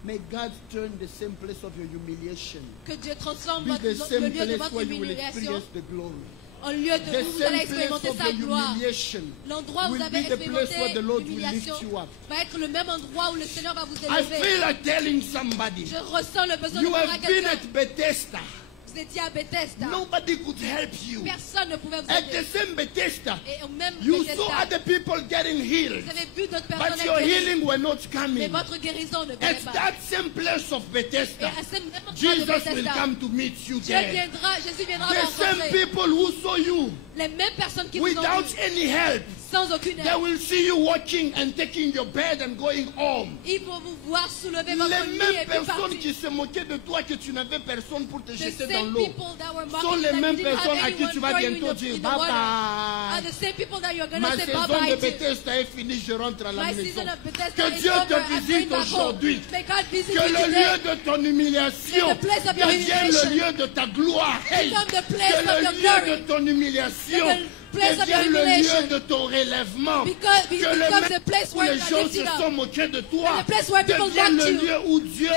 May God turn the same place of your humiliation Que Dieu transforme be the le same lieu de place votre where you will humiliation experience the glory. en lieu de The où vous allez same place expérimenter of sa your gloire. humiliation L'endroit où will vous avez be the place where expérimenté the Lord will l'humiliation lift you up. va être le même endroit où le Seigneur va vous I élever. feel like telling somebody, Je ressens le besoin de you dire à have been quelqu'un, at Bethesda. vous étiez à Bethesda. Nobody could help you. Personne ne pouvait vous At the aider. same Bethesda, Et au même you Bethesda, saw other people getting healed, vous avez vu d'autres personnes but your être guéries, healing were not mais coming. votre guérison ne venait At pas. that same place of Et Bethesda, à ce même endroit de Jesus will Bethesda, come to meet you Jésus there. viendra The vous same rencontrer. people who saw you Les mêmes personnes qui vous ont without vu any help, sans aucune they aide. will see you walking and taking your bed and going home. Ils vont vous voir soulever votre Les lit et mêmes puis personnes qui partir. se moquaient de toi que tu n'avais personne pour te The jeter dans same l'eau people that were sont mocking les that mêmes you didn't personnes have à qui anyone tu vas for you bientôt in the dire water bye are bye. the same people that you're going Ma to say saison bye de bye to. Bethesda est finie, je rentre à la My maison. season of Bethesda Que is Dieu over. te I'm going visite back home. aujourd'hui. May God visit Que you le today. lieu de ton humiliation May the place of your devienne le humiliation lieu de ta gloire. Hey, become the place que of le your lieu glory. de ton humiliation May the place of your devienne le humiliation lieu de ton relèvement. Because Que it le becomes même the place où where les you are gens lifted se up. sont moqués de toi And the place where people devienne mocked le you. lieu où Dieu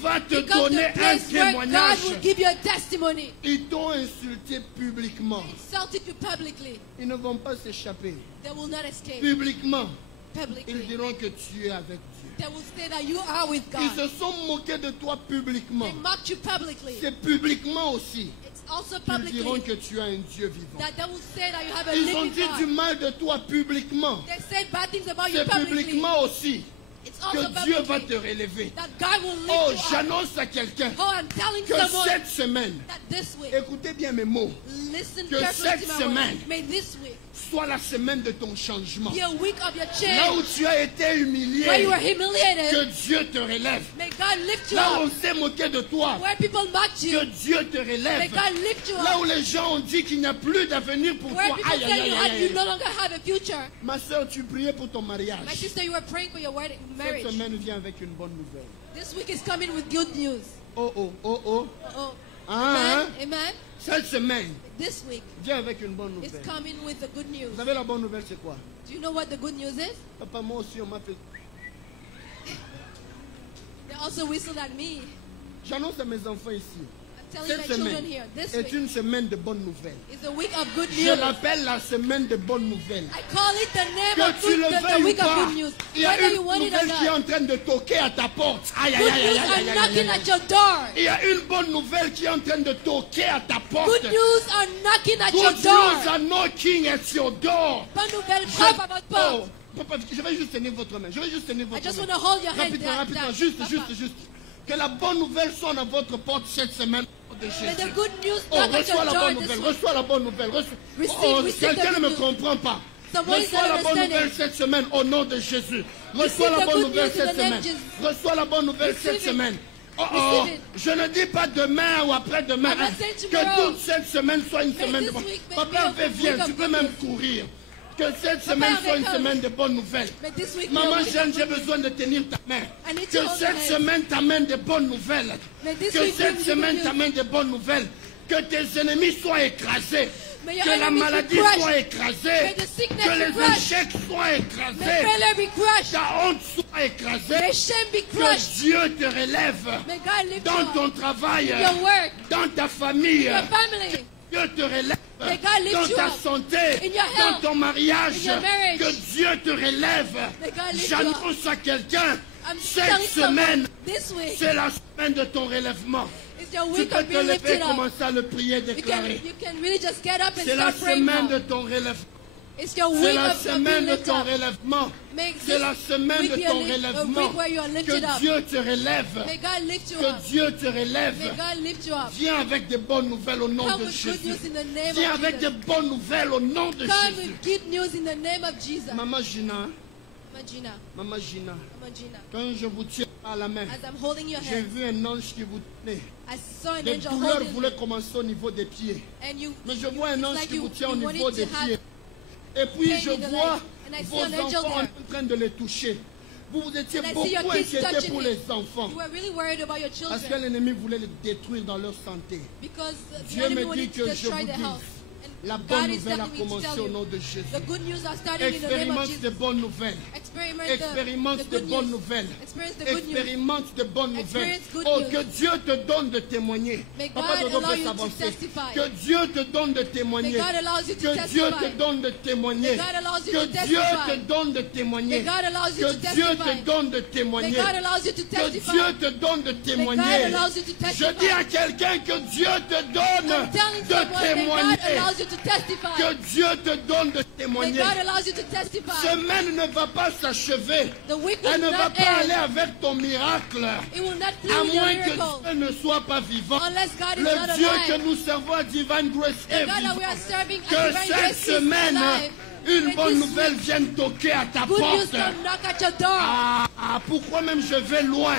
va te Becomes donner the un place where God témoignage. will give you a testimony. Ils t'ont insulté publiquement. Insulted you publicly. Ils ne vont pas s'échapper. They will not escape Publiquement, ils publicly. diront que tu es avec Dieu. They will say that you are with Ils God. se sont moqués de toi publiquement. They mocked you publicly. C'est publiquement aussi It's also qu'ils diront publicly que tu as un Dieu vivant. that they will say that you have a Ils ont living dit du God. mal de toi publiquement. They said bad things about you C'est publicly. publiquement aussi It's also que about Dieu the va king. te relever. That God will lift Oh, you up. j'annonce à quelqu'un Oh, I'm telling que someone cette semaine, that this week, écoutez bien mes mots, listen que carefully cette to my semaine words. May this week soit la semaine de ton changement. be a week of your Là où change. tu as été humilié, Where you were que humiliated, Dieu te relève. may God lift you Là où up. on s'est moqué de toi, Where people mocked you, que Dieu te may relève. God lift you Là up. où les gens ont dit qu'il n'y a plus d'avenir pour Where toi. people Aïe, aïe, said aïe, you, aïe, you no aïe. longer have a future. Ma soeur, tu priais pour ton My mariage. sister, you were praying for your wedding, Cette marriage. semaine vient avec une bonne nouvelle. This week is coming with good news. Oh, oh, oh, oh. Oh, Hein, hein? amen, amen. Cette semaine This week vient avec une bonne is nouvelle. coming with the good news. Vous savez la bonne nouvelle c'est quoi? Do you know what the good news is? Papa, moi aussi on m'appelle. They also whistled at me. J'annonce à mes enfants ici. I'm telling Cette my children semaine here, this est week une semaine de bonnes nouvelles. is a week of good Je news. l'appelle la semaine de bonnes nouvelles. I call it the name Que of tu good, le the veuilles ou week of pas, good news. il y a Whether une you want it or nouvelle qui est not, en train de toquer à ta porte. Aïe, aïe, good aïe, news aïe, are aïe, aïe, knocking aïe, at your door. Il y a une bonne nouvelle qui est en train de toquer à ta porte. Good news are knocking at your Good door. news are knocking at your door. Bonne nouvelle frappe à votre porte. Oh, papa, je vais juste tenir votre main. Je vais juste tenir I votre just main. want to hold your hand Rapidement, rapidement. down. Juste, Papa. juste, juste. Que la bonne nouvelle sonne à votre porte cette semaine. De May Jésus. the good news Oh, knock at reçois your la door bonne this nouvelle. week. Reçois la bonne nouvelle. Receive, Oh, receive quelqu'un the ne me good news. comprend pas. Someone is Reçois not la bonne understanding. nouvelle cette semaine au nom de Jésus. Reçois Receive la the bonne good nouvelle news in cette the name semaine. of Jesus. Reçois la bonne nouvelle Receive cette it. semaine. Oh, oh, Receive it. je ne dis pas demain ou après-demain. I'm not hein, saying que tomorrow. toute cette semaine soit une May semaine de this bonne. week may Papa, be a viens, week tu of peux good même news. courir. Que cette semaine soit une come. semaine de bonnes nouvelles. May this week be Maman a week of Jeanne, good j'ai news. besoin de tenir ta main. I need Que to hold your cette hand. semaine t'amène de bonnes nouvelles. May this Que week cette bring you semaine good news. t'amène de bonnes nouvelles. Que tes ennemis soient écrasés. May your Que la enemies be maladie crushed. soit écrasée. May the sickness Que be les crushed. échecs soient May écrasés. failure be crushed. Ta honte soit écrasée. May shame be Que crushed. Dieu te relève May God lift you dans up. ton travail, Your work, dans ta famille. your family. Dieu te relève May God lift dans you ta up. santé, In your dans health. ton mariage. In your marriage. Que Dieu te relève. May God lift you J'annonce à quelqu'un, I'm cette telling someone semaine, this week c'est la semaine de ton relèvement. is your Tu week peux of te being lever lifted et up. commencer à le prier, You déclarer. can really just get up and C'est la start praying semaine now. de ton relèvement. It's your C'est week la of being semaine de lifted ton up. relèvement. Make C'est la this semaine week de be a ton week relèvement. where you are lifted Que up. Dieu te relève. May God lift you Que up. Dieu te May relève. God lift you up. Viens avec de bonnes nouvelles au nom Come de with good Jésus. news in the name Viens of avec de Jesus. bonnes nouvelles au nom de Come Jésus. with good news in the name of Jesus. Maman Gina, Magina, Maman Gina, Magina. quand je vous tiens par la main, As I'm holding your j'ai hand, vu un ange qui vous tenait. I saw an Les angel douleurs holding voulaient you. commencer au niveau des pieds. And you, Mais je vois un it's ange like qui you, vous tient au you niveau wanted des to have pieds. Et puis pain je in the vois leg. And I see vos an angel enfants there. en train de les toucher. Vous vous étiez And I see beaucoup your kids inquiétés touching pour me. les enfants. You were really worried about your Parce que children l'ennemi voulait les détruire dans leur santé. because the Dieu enemy me dit wanted que to je destroy vous their dise, health. la And bonne God is nouvelle a telling me to commencé tell au you, nom de Jésus. the good news are starting in the name of Expérimente Jesus. de bonnes nouvelles. Experimente the de good bonnes news. nouvelles. Experience the good news. Expérimente de bonnes nouvelles. Experience good Oh, news. que Dieu te donne de témoigner. May Papa God Dodo allow peut you to s'avancer. testify. Que Dieu te donne de témoigner. May God allows you to Que Dieu testify. te donne de témoigner. May God allows you Que to Dieu testify. te donne de témoigner. May God allows you Que to Dieu testify. te donne de May témoigner. God allows you to Que testify. Dieu te donne de témoigner. allows you to Je testify. dis à quelqu'un que Dieu te donne I'm telling de someone that témoigner. God allows you to testify. Que Dieu te donne de May témoigner. God allows you to testify. Semaine ne va pas s'achever. The week Elle will ne va not pas aller end. avec ton miracle. It will not À flee with your moins que miracle. Dieu ne soit pas vivant. Unless God is Le not Dieu alive. que nous servons à Divine Grace The est God that we vivant. are serving Que at Divine cette Grace is semaine, alive. une May bonne this nouvelle week, vienne toquer à ta good news porte. come knock at your door. Pourquoi même je vais loin?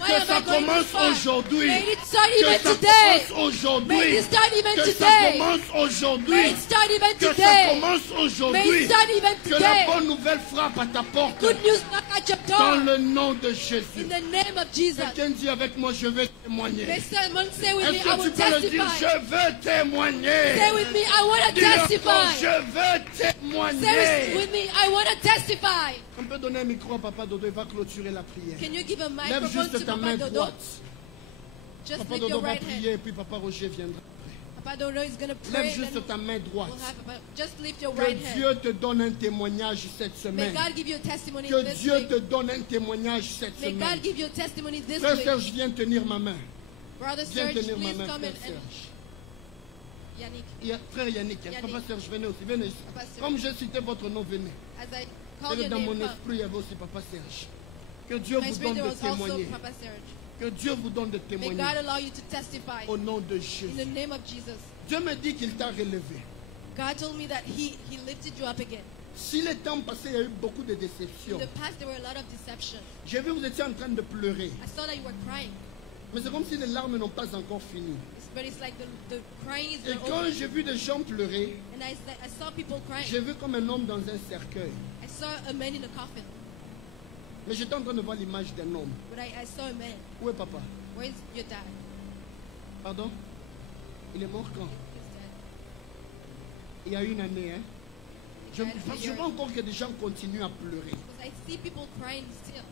Why Que am ça I going commence this far? aujourd'hui. May it start Que even ça today. commence aujourd'hui. May it start even Que ça today. commence May aujourd'hui. it start even Que ça today. commence May aujourd'hui. it start even Que la today. bonne nouvelle frappe à ta porte. Good news knock at your Dans door. le nom de Jésus. In the name of Jesus. Quelqu'un dit avec moi, je vais témoigner. May someone say with me, Est-ce I que will tu peux le dire? testify. Je veux témoigner. Say with me, I want to Dis encore, testify. je veux Say témoigner. with me, I want to testify. On peut donner un micro à Papa Dodo, il va clôturer la prière. Can you give a Lève microphone juste to ta Papa main Dodo? droite. Just Papa lift Dodo your va right hand. prier et puis Papa Roger viendra. Papa Dodo is going to Lève pray. juste Then ta main droite. we'll have Papa. Just lift your Que right hand. Dieu te donne un témoignage cette May semaine. God give you a testimony Que this Dieu week. te donne un témoignage cette May semaine. God give you a testimony this Frère week. Serge, viens tenir ma main. Brother Viens Serge, tenir ma please main, come frère and Serge. Yannick, Frère Yannick, Yannick. Papa Serge, venez aussi, venez ici. Papa Serge. Comme j'ai cité votre nom, venez. as I call Et your dans name, mon come. esprit, il y avait aussi Papa Serge. Que Dieu My vous spirit donne de was also témoigner. Papa Serge. Que Dieu vous donne de May témoigner. God allow you to testify Au nom de in the Jésus. name of Jesus. Dieu me dit qu'il t'a relevé. God told me that He lifted you up again. Si le temps passé, il y a eu beaucoup de In déceptions. the past, there were a lot of deception. J'ai vu que vous étiez en train de pleurer. I saw that you were crying, Mais c'est comme si les larmes n'ont pas encore fini. but it's like the crying is Et not quand over. j'ai vu des gens pleurer, And I saw people crying. j'ai vu comme un homme dans un cercueil. I saw a man in a coffin, Mais j'étais en train de voir l'image d'un homme. but I saw a man. Où est papa? Where's your dad? Pardon? Il est mort quand? He's dead. Il y a une année, hein? Je, Yeah, parce que je vois encore que des gens continuent à pleurer. Because I see people crying still.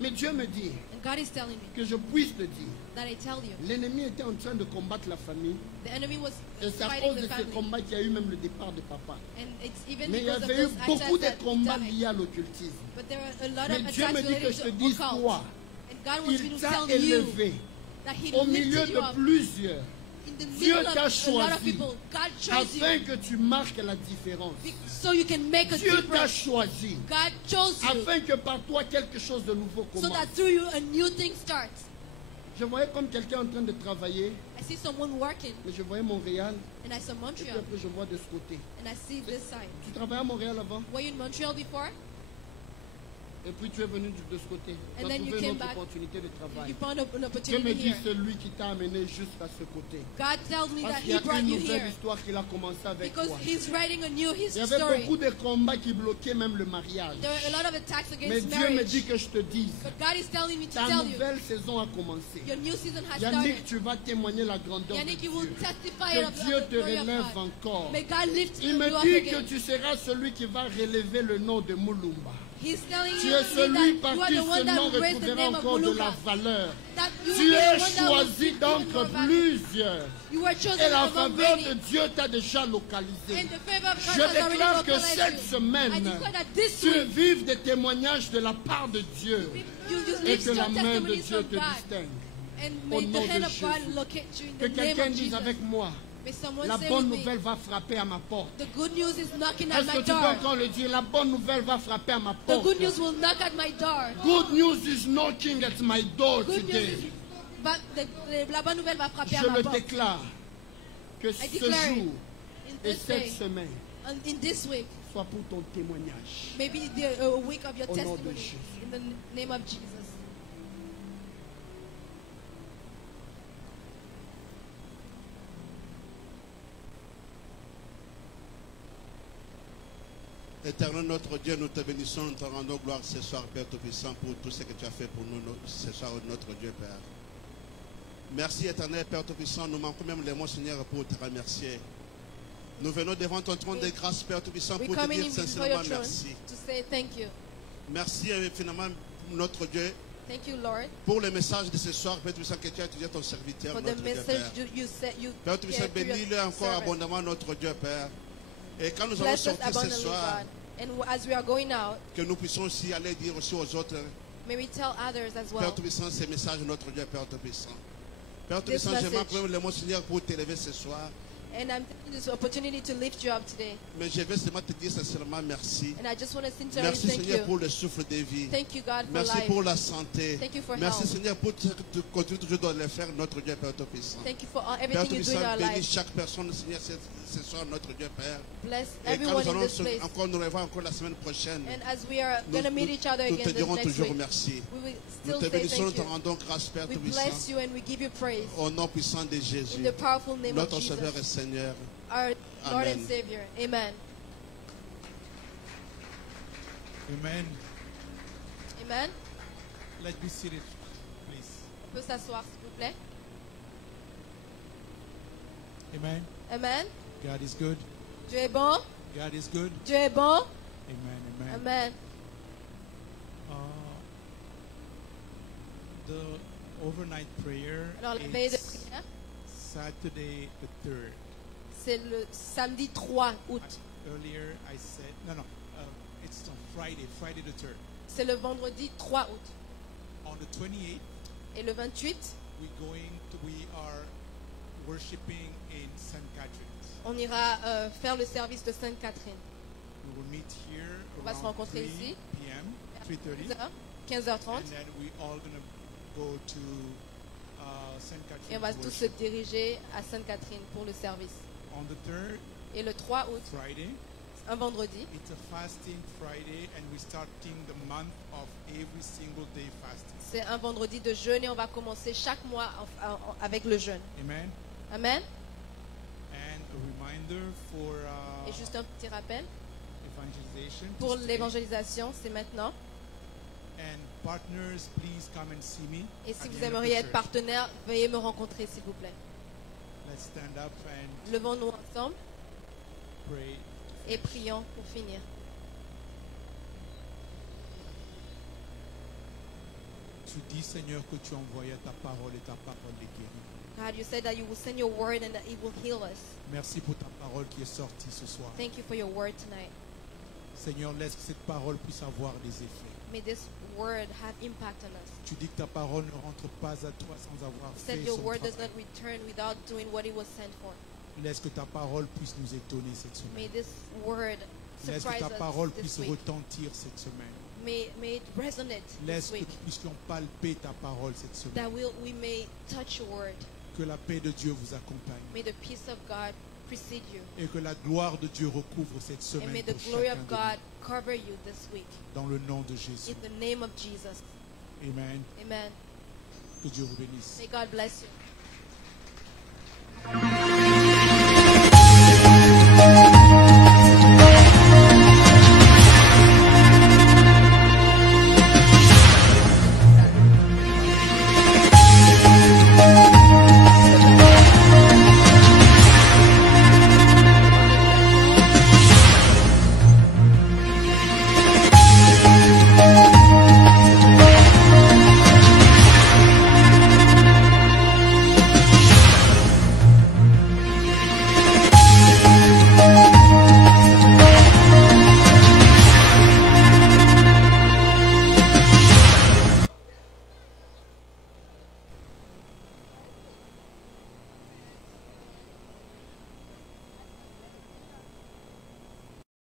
Mais Dieu me dit And God is telling me que je puisse te dire. that I tell you, L'ennemi était en train de combattre la famille. the enemy was Et c'est à fighting cause the de ce family. combat qu'il y a eu même le départ de papa. And it's even Mais il y because of avait eu those beaucoup attacks de that he combats died. liés à l'occultisme. But there are a lot Mais of Dieu attacks me dit que related je te to dise occult. quoi? And God wants me Il to t'a tell you élevé that He au milieu lifted you de up plusieurs in the Dieu middle of t'a a lot of choisi people. God chose you afin que tu marques la différence. so you can make a Dieu t'a difference. choisi God chose you afin que par toi quelque chose de nouveau so commence. that through you a new thing starts. Je voyais comme quelqu'un en train de travailler, I see someone working, mais je voyais Montréal, and I saw et puis Montreal, après je vois de ce côté. and I see this side. Tu travaillais à Montréal avant, Were you in Montreal before? et puis tu es venu de ce côté. Tu And as then you trouvé une came autre back. opportunité de travail. You found an Dieu me opportunity dit here. c'est lui qui t'a amené jusqu'à ce côté. God tells me Parce that qu'il y He a brought une you nouvelle here histoire qu'il a commencé avec because toi. He's writing a new Il y avait story. beaucoup de combats qui bloquaient même le mariage. There are a lot of attacks Mais against Dieu me dit marriage. que je te dise, But God is telling me to ta tell you, nouvelle saison a commencé. your new season has Yannick, started. tu vas témoigner la grandeur de Yannick, you will Dieu. testify Que of Dieu the te glory of relève God. encore. May God lift Il you me up dit que again. tu seras celui qui va relever le nom de Moulumba. He's telling Tu you es celui that par you are qui the ce one nom that raised the retrouvera name of encore de la Mulumba. valeur. That you will Tu be the es one that will choisi give d'entre more value. plusieurs. You were Et chosen la among faveur de many. Dieu t'a déjà localisé. And the favor of God Je has already déclare que localized cette you. I semaine, declare that this tu week, vives des témoignages de la part de Dieu you et live que la your main de testimonies Dieu from te God. distingue. And Au may the nom hand de of God Jésus. locate you in Que the name quelqu'un of dise Jesus. avec moi, May someone la say bonne with me, nouvelle va frapper à ma porte. the good news is knocking at Est-ce my que tu peux door. encore le dire? La bonne nouvelle va frapper à ma The porte. good news will knock at my door. Good news is knocking at my door Good news today. is, but la bonne nouvelle va frapper à Je ma le porte. déclare que I ce declare it. jour In et this cette day, semaine and in this week, soit pour ton témoignage. maybe a week of your Au nom de testimony. Jésus. In the name of Jesus. Éternel notre Dieu, nous te bénissons, nous te rendons gloire ce soir, Père Tout-Puissant, pour tout ce que tu as fait pour nous ce soir, notre Dieu, Père. Merci, Éternel, Père Tout-Puissant, nous manquons même les mots, Seigneur, pour te remercier. Nous venons devant ton trône de grâce, Père Tout-Puissant, We pour te come in dire before sincèrement your throne merci. to say thank you. Merci, finalement, notre Dieu, Thank you, Lord, pour le message de ce soir, Père Tout-Puissant, que tu as utilisé ton serviteur, for the notre Dieu, message Père. you said you Père Tout-Puissant, gave to your bénis-le encore servant. abondamment, notre Dieu, Père. Et quand nous allons Bless us sortir ce abundantly, soir, God. And as we are going out, que nous puissions aussi aller dire aussi aux autres, may we tell others as Père well. Tout-Puissant, ces messages, notre Dieu, Père Tout-Puissant. Père This Tout-Puissant, j'aimerais message. prendre le mot, Seigneur, pour t'élever ce soir. And I'm taking this opportunity to lift you up today. Mais je vais seulement te dire sincèrement merci. And I just want to sincerely Merci, thank Seigneur, you. pour le souffle de vie. Thank you, God, for Merci life. pour la santé. Thank you for Merci, health. Seigneur, pour ce que tu continues toujours de le faire, notre Dieu, Père Tout-Puissant. Thank you for Père everything you do in Tout-Puissant, our bénis lives. chaque personne, Seigneur, ce soir, notre Dieu, Père. Bless Et quand everyone nous in allons this place. encore nous revoir encore la semaine prochaine, And as we are nous, going to meet each other nous te again this dirons next toujours week, merci. we will Nous still te say bénissons, nous thank te you. rendons grâce, Père We Tout-Puissant, bless you and we give you praise au nom puissant de in Jésus, the powerful name of notre Sauveur et Jesus, Seigneur. our Lord Amen. and Savior. Amen. Amen. Amen. Let's be seated, please. On peut s'asseoir, s'il vous plaît. Amen. Amen. God is good. Dieu est bon. God is good. Dieu est bon. Amen. Amen. The overnight prayer Alors, la veille de is prière, Saturday the 3rd. c'est le samedi 3 août. Earlier I said, it's on Friday the 3rd. C'est le vendredi 3 août. On the 28th, Et le 28, we are worshiping in St. Catherine's. on ira faire le service de Sainte-Catherine. We will meet here On va se around rencontrer 3 ici. p.m., 3:30. 15h30. And then we all gonna go to Sainte Et on Catherine. va tous se diriger à Sainte-Catherine pour le service. On the 3rd Et le 3 août, Friday, un vendredi, it's a fasting Friday, and we're starting the month of every single day fasting. c'est un vendredi de jeûne et on va commencer chaque mois avec le jeûne. Amen. Amen. And a reminder for Et juste un petit rappel, evangelization. to pour stay. l'évangélisation, c'est maintenant. And partners, please come and see me. Et si at the vous end of aimeriez the être church. partenaire, veuillez me rencontrer, s'il vous plaît. Let's stand up and Levons-nous ensemble pray. et prions pour finir. Tu dis, Seigneur, que tu envoyais ta parole et ta parole les guérit. God, you said that you will send your word and that it will heal us. Merci pour ta parole qui est sortie ce soir. Thank you for your word tonight. Seigneur, laisse que cette parole puisse avoir des effets. May this word have impact on us. Tu dis que ta parole ne rentre pas à toi sans avoir You fait said your son word does travail. not return without doing what it was sent for. Laisse que ta parole puisse nous étonner cette May semaine. this word Laisse surprise que ta parole us this puisse week. retentir cette semaine. May it resonate Laisse this que week. nous puissions palper ta parole cette semaine. That we may touch your word. Que la paix de Dieu vous accompagne. May the peace of God precede you. Et que la gloire de Dieu recouvre cette And semaine may the pour glory chacun of de God cover you this week. nous. Dans le nom de Jésus. In the name of Jesus. Amen. Amen. Que Dieu vous bénisse. May God bless you.